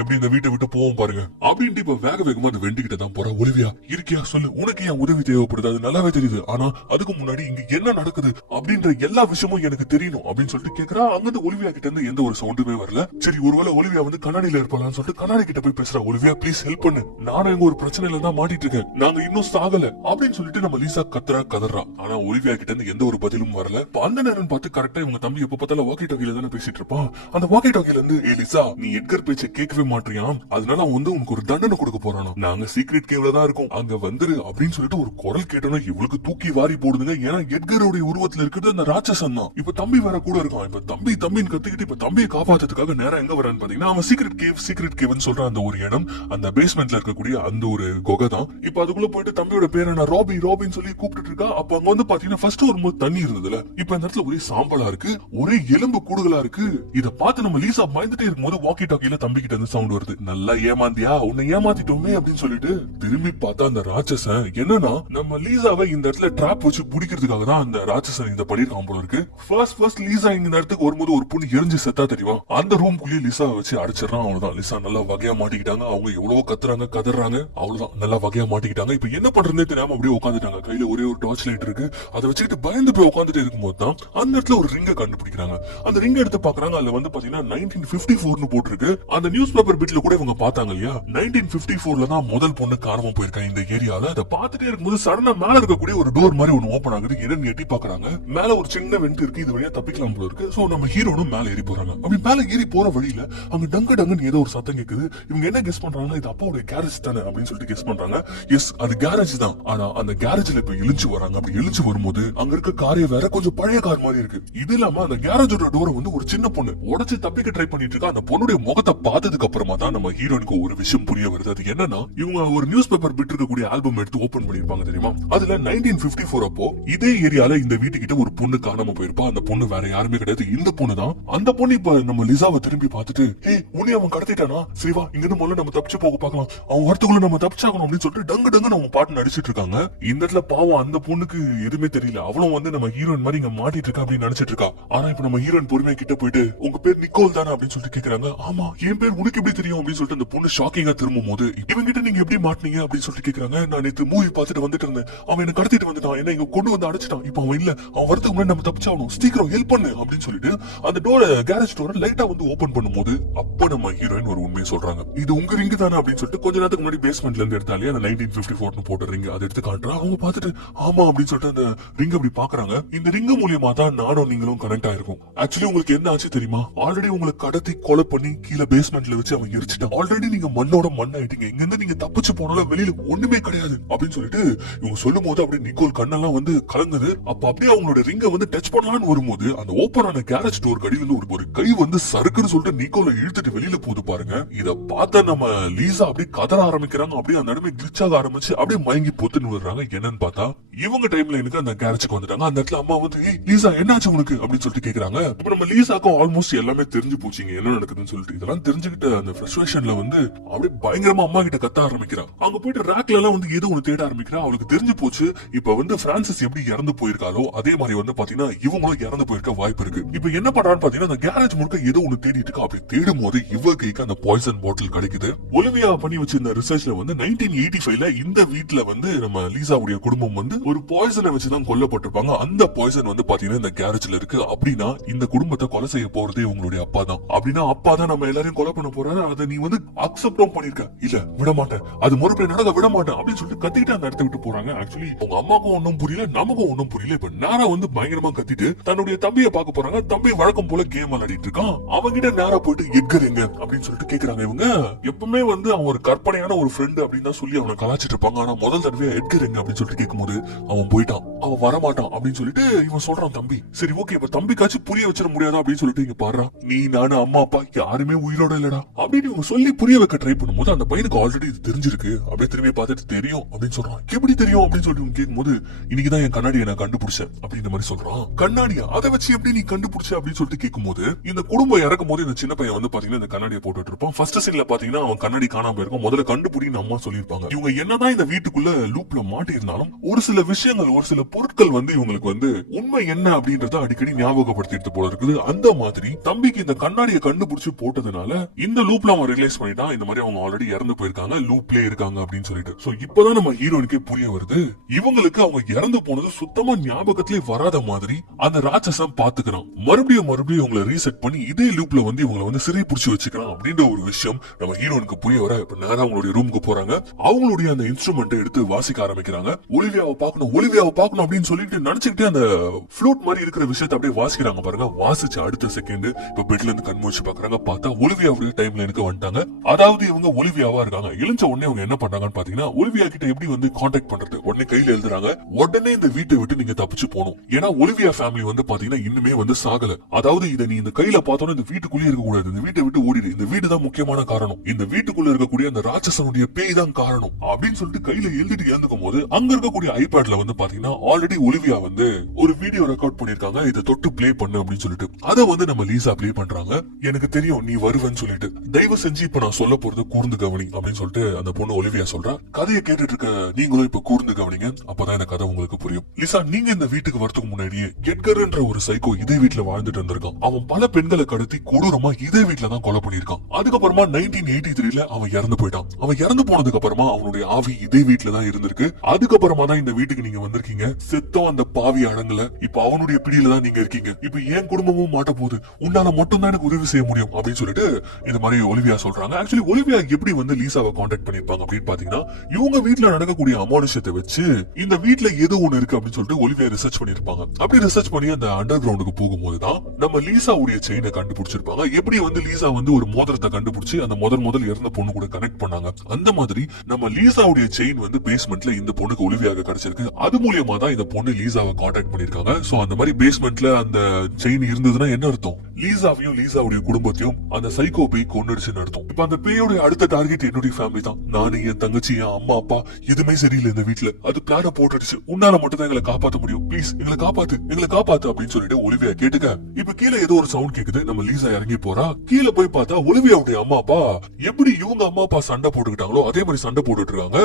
எப்படி இந்த வீட்டை விட்டு போவோம் பாருங்க அப்படின்ட்டு இப்ப வேக வேகமா அந்த வெண்டிக்கிட்ட தான் போறா. ஒலிவியா இருக்கியா சொல்லு, உனக்கு என் உதவி தேவைப்படுது, அது நல்லாவே தெரியுது, ஆனா அதுக்கு முன்னாடி இங்க என்ன நடக்குது அப்படின்ற எல்லா விஷயமும் எனக்கு தெரியணும் அப்படின்னு சொல்லிட்டு கேக்குறா. அங்கிருந்து ஒலிவியா கிட்ட இருந்து எந்த ஒரு சவுண்டுமே வரல. சரி ஒருவேளை ஒலிவியா வந்து கண்ணாடியில இருப்பாளான்னு சொல்லிட்டு கண்ணாடி கிட்ட போய் பேசுறா. ஒலிவியா ப்ளீஸ் ஹெல்ப் பண்ணு, நானும் எங்க ஒரு பிரச்சனையில தான் மாட்டிட்டு இருக்கேன், நாங்க இன்னும் சாகல அப்படின்னு சொல்லிட்டு நம்ம லீசா கதறா. ஆனா ஒலிவியா கிட்ட இருந்து எந்த ஒரு பதிலும் வரல. அந்த நேரம் பார்த்து கரெக்டா இவங்க தம்பி எப்ப பார்த்தாலும் வாக்கி டாக்கில தானே பேசிட்டு இருப்பான். அந்த வாக்கி டாக்கில இருந்து ஏ லிசா நீ எட்கர் பேச்சை கேட்கவே மாட்டியாம், அதனால அவன் வந்து உனக்கு ஒரு தண்டனை கொடுக்க போறானோ, நாங்க சீக்ரெட் கேவ்ல தான் இருக்கோம், அங்க வந்துரு அப்படின்னு சொல்லிட்டு ஒரு குரல் கேட்டோன்னா இவளுக்கு தூக்கி வாரி போடுதுங்க. ஏன்னா எட்கருடைய உருவத்துல இருக்கிறது அந்த ராட்சசன் தான். இப்ப தம்பி வேற கூட இருக்கான். இப்ப தம்பி தம்பின்னு கத்திக்கிட்டு இப்ப தம்பியை காப்பாத்துறதுக்காக நேரம் எங்க வரான்னு பாத்தீங்கன்னா அவன் சீக்ரெட் கேவ்னு சொல்ற அந்த ஒரு இடம், அந்த பேஸ்மெண்ட்ல இருக்கக்கூடிய அந்த ஒரு குகை தான். இப்ப அதுக்குள்ள போயிட்டு தம்பியோட பேரை நான் ராபின்னு சொல்லி கூப்பிட்டு இருக்கா. அப்ப அங்க வந்து பாத்தீங்கன்னா ஃபர்ஸ்ட் வரும்போது தண்ணி இருந்ததுல, இப்ப இந்த இடத்துல ஒரே சாம்பலா இருக்கு, ஒரே எலும்பு கூடுகளா இருக்கு. இத பார்த்து நம்ம லீசா பயந்துட்டே இருக்கும்போது வாக்கி டாக்கில தம்பி கிட்ட இருந்து சவுண்ட் வருது. நல்லா ஏமாந்தியா, உன்னை ஏமாத்திட்டோமே அப்படின்னு சொல்லிட்டு திரும்பி பார்த்தா அந்த ராட்சசன் என்னன்னா நம்ம லீசாவை இந்த இடத்துல டிராப் வச்சு பிடிக்கிறதுக்காக தான் அந்த ராட்சசன் இத பண்ணிருக்கான் போல இருக்கு. ஃபர்ஸ்ட் லீசா இந்த இடத்துக்கு வரும்போது ஒரு பொண்ணு எரிஞ்சு செத்தா தெரியுமா, அந்த ரூம்குள்ளேயே லீசாவை வச்சு அடிச்சிடறான். அவ்வளவுதான், லீசா நல்லா வகையா மாட்டிக்கிட்டாங்க. அவங்க எவ்வளவோ கத்துறாங்க கதறாங்க, அவ்வளவுதான் நல்லா வகையா மாட்டிக்கிட்டாங்க. இப்ப என்ன பண்றதுன்னே தெரியாம அப்படியே உட்காந்துட்டாங்க. கையில ஒரே ஒரு டார்ச் லைட் இருக்கு, அதை வச்சுக்கிட்டு பயந்து போய் உட்காந்துட்டு இருக்கும்போது தான் அந்த இடத்துல ஒரு ரிங்க கண்டுபிடிக்கிறாங்க. அந்த ரிங்க எடுத்து பாக்குறாங்க, அதுல வந்து பாத்தீங்கன்னா 1954 போட்டிருக்கு. அந்த நியூஸ் பேப்பர் பிட்ல கூட இவங்க பார்த்தாங்க இல்லையா, 1954 தான் முதல் பொண்ணு காணாம போயிருக்காங்க இந்த ஏரியால. அதை பார்த்துட்டே இருக்கும்போது சடனா மேல இருக்கக்கூடிய ஒரு டோர் மாதிரி ஒன்னு ஓபன் ஆகுது. என்னன்னு எட்டி பாக்குறாங்க, மேல ஒரு சின்ன வெண்ட் இருக்கு, இது வழியா தப்பிக்கலாம் போல இருக்கு. சோ நம்ம ஹீரோனும் மேல ஏறி போறாங்க. அப்படி மேல ஏறி போற வழியில அங்க டங்கு டங்குன்னு ஏதோ ஒரு சத்தம் கேக்குது. இவங்க என்ன கெஸ் பண்றாங்கன்னா, இது அப்பாவுடைய கேரேஜ் தானே அப்படின்னு சொல்லிட்டு கெஸ் பண்றாங்க. எஸ், அது கேரேஜ் தான். ஆனா அந்த கேரேஜ்ல இப்ப இழுச்சு வராங்க. அப்படி இழுச்சு வரும்போது அங்க இருக்க காரே வேற கொஞ்சம் பழைய கார் மாதிரி இருக்கு. இது இல்லாம அந்த கேரேஜோட டோரை வந்து ஒரு சின்ன பொண்ணு உடைச்சு தப்பிக்க ட்ரை பண்ணிட்டு இருக்கா. அந்த பொண்ணுடைய முகத்தை பார்த்ததுக்கு அப்புறமா தான் நம்ம ஹீரோனுக்கு ஒரு விஷயம் புரிய வருது. அது என்னன்னா, இவங்க ஒரு நியூஸ் பேப்பர் பிட் இருக்கக்கூடிய ஆல்பம் எடுத்து ஓபன் பண்ணிருப்பாங்க தெரியுமா. அதுல 1954 அப்போ இதே ஏரியால இந்த வீட்டுக்கிட்ட ஒரு பொண்ணு காணாம போயிருப்பா. அந்த பொண்ணு வேற யாருமே கிடையாது, இந்த பொண்ணு தான். அந்த பொண்ணு இப்ப நம்ம லிசாவை திரும்பி பார்த்துட்டு, ஏய் உன்னை அவன் கடத்திட்டானா, சரிவா இங்க இருந்து முதல்ல நம்ம தப்பிச்சு போக பார்க்கலாம், அவன் வரத்துக்குள்ள நம்ம தப்பிச்சாகணும் அப்படின்னு சொல்லிட்டு டங்கு டங்கு நம்ம பாட்டு நடிச்சிட்டு இருக்காங்க. இந்த இடத்துல பாவம் அந்த பொண்ணுக்கு எதுவுமே தெரியல. அவளும் வந்து நம்ம ஹீரோயின் மாதிரி இங்க மாட்டிட்டு இருக்கா அப்படின்னு நினைச்சிட்டு இருக்கா. ஆனா இப்ப நம்ம ஹீரோயின் பொறுமையா கிட்ட போயிட்டு, உங்க பேர் நிக்கோல் தானே அப்படின்னு சொல்லிட்டு கேக்குறாங்க. ஆமா, என் பேர் உனக்கு எப்படி தெரியும் அப்படின்னு சொல்லிட்டு அந்த பொண்ணு ஷாக்கிங்கா திரும்பும் போது, இவங்க கிட்ட நீங்க எப்படி மாட்டீங்க அப்படின்னு சொல்லிட்டு கேக்குறாங்க. நான் நேத்து மூவி பார்த்துட்டு வந்துட்டு இருந்தேன், அவன் என்ன கடத்திட்டு வந்துட்டான், என்ன இங்க கொண்டு வந்து அடைச்சிட்டான், இப்ப அவன் இல்ல, அவன் வரதுக்கு முன்னாடி நம்ம தப்பிச்சாகணும், சீக்கிரம் ஹெல்ப் பண்ணு அப்படின்னு சொல்லிட்டு அந்த டோரை, கேரேஜ் டோரை லைட்டா வந்து ஓபன் பண்ணும்போது அப்ப நம்ம ஹீரோயின் ஒரு உண்மையை சொல்றாங்க. இது உங்க ரிங்கு தானே அப்படின்னு சொல்லிட்டு கொஞ்ச நேரத்துக்கு முன்னாடி பேஸ்மெண்ட்ல இருந்து எடுத்தாலே அந்த 1954 போட்ட ரிங் அதை எடுத்து காட்டுறா. அவங்க பார்த்துட்டு ஆமா அப்படின்னு சொல்லிட்டு அந்த ரிங் அப்படி பாக்குறாங்க. இந்த ரிங்கு மூலியமா தான் நானும் நீங்களும் கனெக்ட் ஆயிருக்கும். ஆக்சுவலி உங்களுக்கு என்ன ஆச்சு தெரியுமா, ஆல்ரெடி உங்களை கடத்தி கொலை பண்ணி கீழே பேஸ்மெண்ட்ல வச்சு அவன் எரிச்சிட்டான். ஆல்ரெடி நீங்க மண்ணோட மண் ஆயிட்டீங்க, இங்க இருந்து நீங்க தப்பிச்சு போனாலும் வெளியில ஒண்ணுமே கிடையாது அப்படின்னு சொல்லிட்டு இவங்க சொல்லும் போது அப்படியே நிக்கோல் கண்ணெல்லாம் வந்து கலங்குது. அப்ப அப்படியே அவங்களோட ரிங்க வந்து டச் பண்ணலாம்னு வரும்போது அந்த ஓபன் ஆன கேரேஜ் டோர் கடியில ஒரு கை வந்து சறுக்குன்னு சொல்லிட்டு நிக்கோலை இழுத்துட்டு வெளியில போகுது பாருங்க. இத பார்த்த நம்ம லீசா அப்படியே கதற ஆரம்பிக்கிறாங்க. அப்படியே அந்த இடமே கிளிச் ஆக ஆரம்பிச்சு அப்படியே மயங்கி பொத்துன்னு வர்றாங்க. என்னன்னு பார்த்தா இவங்க டைம்ல எனக்கு அந்த கேரேஜுக்கு வந்துட்டாங்க. அந்த இடத்துல அம்மா வந்து, ஏய் லீசா என்னாச்சு உனக்கு அப்படின்னு சொல்லிட்டு கேக்குறாங்க. இப்ப நம்ம லீசாக்கும் ஆல்மோஸ்ட் எல்லாமே தெரிஞ்சு போச்சுங்க என்ன நடக்குதுன்னு சொல்லிட்டு. இதெல்லாம் தெரிஞ்சுக்கிட்ட அந்த ஃப்ரஸ்ட்ரேஷன்ல வந்து அப்படியே பயங்கரமா அம்மா கிட்ட கத்த ஆரம்பிக்கிறா. அங்க போயிட்டு ரேக்ல எல்லாம் வந்து ஏதோ ஒன்னு தேட ஆரம்பிக்கிறா. அவளுக்கு தெரிஞ்சு போச்சு, இப்ப வந்து பிரான்சிஸ் எப்படி இறந்து போயிருக்காளோ அதே மாதிரி வந்து பாத்தீங்கன்னா இவங்களும் இறந்து போயிருக்க வாய்ப்பு இருக்கு. இப்ப என்ன பண்றான்னு பாத்தீங்கன்னா அந்த கேரேஜ் முழுக்க ஏதோ ஒன்னு தேடிட்டு இருக்கா. அப்படி தேடும் போது இவ கைக்கு அந்த பாய்சன் பாட்டில் கிடைக்குது. ஒலிவியா பண்ணி வச்சிருந்த ரிசர்ச்ல வந்து 1985ல இந்த வீட்டுல வந்து நம்ம லீசாவுடைய குடும்பம் வந்து ஒரு பாய்சனை வச்சுதான் கொல்லப்பட்டிருப்பாங்க. அந்த பாய்சன் வந்து பாத்தீங்கன்னா இந்த கேரேஜ்ல இருக்கு. அப்படின்னா இந்த குடும்பத்தை கொலை செய்ய போறதே உங்களுடைய அப்பா தான். அப்படின்னா அப்பா தான் நம்ம எல்லாரையும் கொலை பண்ண போறாரு, அதை நீ வந்து அக்செப்டும் பண்ணிருக்க. இல்ல விட மாட்டேன், அது மறுபடியும் நடக்க விட மாட்டேன் அப்படின்னு சொல்லிட்டு கத்திட்டு அந்த இடத்த விட்டு போறாங்க. ஆக்சுவலி உங்க அம்மாக்கும் ஒன்னும் புரியல, நமக்கும் ஒன்னும் புரியல. இப்ப நேரா வந்து பயங்கரமா கத்திட்டு தன்னுடைய தம்பியை பார்க்க போறாங்க. தம்பி வழக்கம் போல கேம் விளையாடிட்டு இருக்கான். அவங்கிட்ட நேரா போயிட்டு எட்கர் எங்க அப்படின்னு சொல்லிட்டு கேக்குறாங்க. இவங்க எப்பவுமே வந்து அவன் ஒரு கற்பனையான ஒரு ஃப்ரெண்ட் அப்படின்னு தான் சொல்லி அவனை கலாச்சிட்டு இருப்பாங்க. ஆனா முதல் தடவை எட்கர் எங்க அப்படின்னு சொல்லிட்டு கேட்கும்போது அவன் போயிட்டான், அவன் வரமாட்டான் அப்படின்னு சொல்லிட்டு இவன் சொல்றான். தம்பி சரி ஓகே, இப்ப தம்பிக்காச்சும் புரிய வச்சிட முடியாதா அப்படின்னு சொல்லிட்டு இங்க பாடுறான். நீ நானு அம்மா அப்பா யாருமே உயிரோட இல்லடா அப்படின்னு இவங்க சொல்லி புரிய வைக்க ட்ரை பண்ணும்போது அந்த பையனுக்கு ஆல்ரெடி இது தெரிஞ்சிருக்கு. அப்படியே திரும்பி பார்த்துட்டு தெரியும் அப்படின்னு சொல்றான். எப்படி தெரியும் அப்படின்னு சொல்லிட்டு கேட்கும்போது, இன்னைக்குதான் என் கண்ணாடியை நான் கண்டுபிடிச்சேன் அப்படின்ற மாதிரி சொல்றான். கண்ணாடியா, அதை வச்சு எப்படி நீ கண்டுபிடிச்ச அப்படின்னு சொல்லிட்டு கேட்கும்போது, இந்த குடும்பம் இறக்கும் போது இந்த சின்ன பையன் வந்து பாத்தீங்கன்னா இந்த கண்ணாடியை போட்டுட்டு இருப்பான். ஃபர்ஸ்ட் சீன்ல பாத்தீங்கன்னா அவன் கண்ணாடி காணாம போயிருக்கும். முதல்ல கண்டுபிடின்னு அம்மா சொல்லிருப்பாங்க. இவங்க என்னதான் இந்த வீட்டுக்குள்ள லூப்ல மாட்டி இருந்தாலும் ஒரு சில விஷயங்கள், ஒரு சில பொருட்கள் வந்து இவங்களுக்கு வந்து உண்மை என்ன அப்படின்றத அடிக்கடி ஞாபகப்படுத்திட்டு போல இருக்குது. அந்த மாதிரி தம்பிக்கு இந்த கண்ணாடியை கண்டுபிடிச்சு போட்டதுனால இந்த லூப்ல அவன் ரியலைஸ் பண்ணிட்டான், இந்த மாதிரி அவங்க ஆல்ரெடி இறந்து போயிருக்காங்க, லூப்லயே இருக்காங்க அப்படின்னு சொல்லிட்டு. சோ இப்பதான் நம்ம ஹீரோனுக்கே புரிய வருது, இவங்களுக்கு அவங்க இறந்து போனது சுத்தமா ஞாபகத்திலே வராத மாதிரி அந்த ராட்சசம் பாத்துக்கிறான். மறுபடியும் இவங்களை ரீசெட் பண்ணி இதே லூப்ல வந்து இவங்களை வந்து சிறை பிடிச்சு வச்சுக்கிறான் அப்படின்ற ஒரு விஷயம் நம்ம ஹீரோனுக்கு புரிய வர இப்ப நேரா அவங்களுடைய ரூமுக்கு போறாங்க. அவங்களுடைய அந்த இன்ஸ்ட்ருமெண்ட் எடுத்து வாசிக்க ஆரம்பிக்கிறாங்க. ஒலிவியாவை பார்க்கணும் அப்படின்னு சொல்லிட்டு நினைச்சுக்கிட்டே அந்த ஃப்ளூட் மாதிரி இருக்கிற விஷயத்தை அப்படியே வாசிக்கிறாங்க பாருங்க. வாசிச்சு அடுத்த செகண்ட் இப்ப பெட்ல இருந்து கண் முழிச்சு பாக்குறாங்க. பார்த்தா ஒலிவியாவுடைய டைம்ல எனக்கு வந்துட்டாங்க. அதாவது இவங்க ஒலிவியாவா இருக்காங்க. எழுந்த உடனே அவங்க என்ன பண்றாங்கன்னு பாத்தீங்கன்னா, ஒலிவியா கிட்ட எப்படி வந்து கான்டாக்ட் பண்றது, உடனே கையில எழுதுறாங்க. உடனே இந்த வீட்டை விட்டு நீங்க தப்பிச்சு போகணும். ஏன்னா ஒலிவியா ஃபேமிலி வந்து பாத்தீங்கன்னா இன்னுமே வந்து சாகல. அதாவது இதை நீ இந்த கையில பார்த்தோன்னா இந்த வீட்டுக்குள்ளே இருக்க கூடாது, இந்த வீட்டை விட்டு ஓடிடு, இந்த வீடு தான் முக்கியமான காரணம், இந்த வீட்டுக்குள்ள இருக்கக்கூடிய அந்த ராட்சசனுடைய பேய் தான் காரணம் அப்படின்னு சொல்லிட்டு கையில எழுதிட்டு இறந்துக்கும் போது அங்க இருக்கக்கூடிய ஐபேட்ல வந்து பாத்தீங்கன்னா ஆல்ரெடி ஆல்ரெடி ஒலிவியா வந்து ஒரு வீடியோ ரெக்கார்ட் பண்ணிருக்காங்க, இதை தொட்டு பிளே பண்ணு அப்படின்னு சொல்லிட்டு. அதை வந்து நம்ம லீசா பிளே பண்றாங்க. எனக்கு தெரியும் நீ வருவன்னு சொல்லிட்டு, தயவு செஞ்சு இப்ப நான் சொல்ல போறது கூர்ந்து கவனி அப்படின்னு சொல்லிட்டு அந்த பொண்ணு ஒலிவியா சொல்றா. கதையை கேட்டுட்டு இருக்க நீங்களும் இப்ப கூர்ந்து கவனிங்க, அப்பதான் இந்த கதை உங்களுக்கு புரியும். லிசா, நீங்க இந்த வீட்டுக்கு வரதுக்கு முன்னாடியே எட்கர்ன்ற ஒரு சைக்கோ இதே வீட்டுல வாழ்ந்துட்டு இருந்திருக்கான். அவன் பல பெண்களை கடத்தி கொடூரமா இதே வீட்டுல தான் கொலை பண்ணிருக்கான். அதுக்கப்புறமா 1983ல அவன் இறந்து போயிட்டான். அவன் இறந்து போனதுக்கு அப்புறமா அவனுடைய ஆவி இதே வீட்டுல தான் இருந்திருக்கு. அதுக்கப்புறமா தான் இந்த வீட்டுக்கு நீங்க வந்திருக்கீங்க. செத்தம் அந்த பாவி அடங்கல, இப்ப அவனுடைய பிடியில தான் நீங்க இருக்கீங்க. இப்ப என் குடும்பமும் மாட்ட போகுது, உன்னால மட்டும் தான் எனக்கு உதவி செய்ய முடியும் அப்படின்னு சொல்லிட்டு இந்த மாதிரி ஒலிவியா சொல்றாங்க. ஆக்சுவலி ஒலிவியா எப்படி வந்து லீசாவை கான்டாக்ட் பண்ணிருப்பாங்க அப்படின்னு பாத்தீங்கன்னா, இவங்க வீட்டுல நடக்கக்கூடிய அமானுஷத்தை வச்சு இந்த வீட்டுல ஏதோ ஒண்ணு இருக்கு அப்படின்னு சொல்லிட்டு ஒலிவியா ரிசர்ச் பண்ணிருப்பாங்க. அப்படி ரிசர்ச் பண்ணி அந்த அண்டர் கிரவுண்டுக்கு போகும்போதுதான் நம்ம லீசாவுடைய செயினை கண்டுபிடிச்சிருப்பாங்க. எப்படி வந்து லீசா வந்து ஒரு மோதிரத்தை கண்டுபிடிச்சு அந்த முதல் இறந்த பொண்ணு கூட கனெக்ட் பண்ணாங்க, அந்த மாதிரி நம்ம லீசாவுடைய செயின் வந்து பேஸ்மெண்ட்ல இந்த பொண்ணுக்கு ஒலிவியாக கிடைச்சிருக்கு. அது மூலியமா தான் இந்த பொண்ணு லீசாவை கான்டாக்ட் பண்ணிருக்காங்க. சோ அந்த மாதிரி பேஸ்மெண்ட்ல அந்த செயின் இருந்ததுன்னா என்ன அர்த்தம்? லீசாவையும் லீசாவுடைய குடும்பத்தையும் அந்த சைக்கோ பேய் கொன்னுடுச்சுன்னு அர்த்தம். இப்ப அந்த பேயோட அடுத்த டார்கெட் என்னுடைய ஃபேமிலி தான். நானு, என் தங்கச்சி, என் அம்மா அப்பா எதுவுமே சரியில்லை இந்த வீட்டுல. அது பிளான போட்டுடுச்சு. உன்னால மட்டும் தான் எங்களை காப்பாத்த முடியும், ப்ளீஸ் எங்களை காப்பாத்து அப்படின்னு சொல்லிட்டு ஒலிவியா கேட்டுக்க. இப்ப கீழே ஏதோ ஒரு சவுண்ட் கேக்குது. நம்ம லீசா இறங்கி போறா. கீழே போய் பார்த்தா ஒலிவியாவுடைய அம்மா அப்பா எப்படி இவங்க அம்மா அப்பா சண்டை போட்டுக்கிட்டாங்களோ அதே மாதிரி சண்டை போட்டுட்டு இருக்காங்க.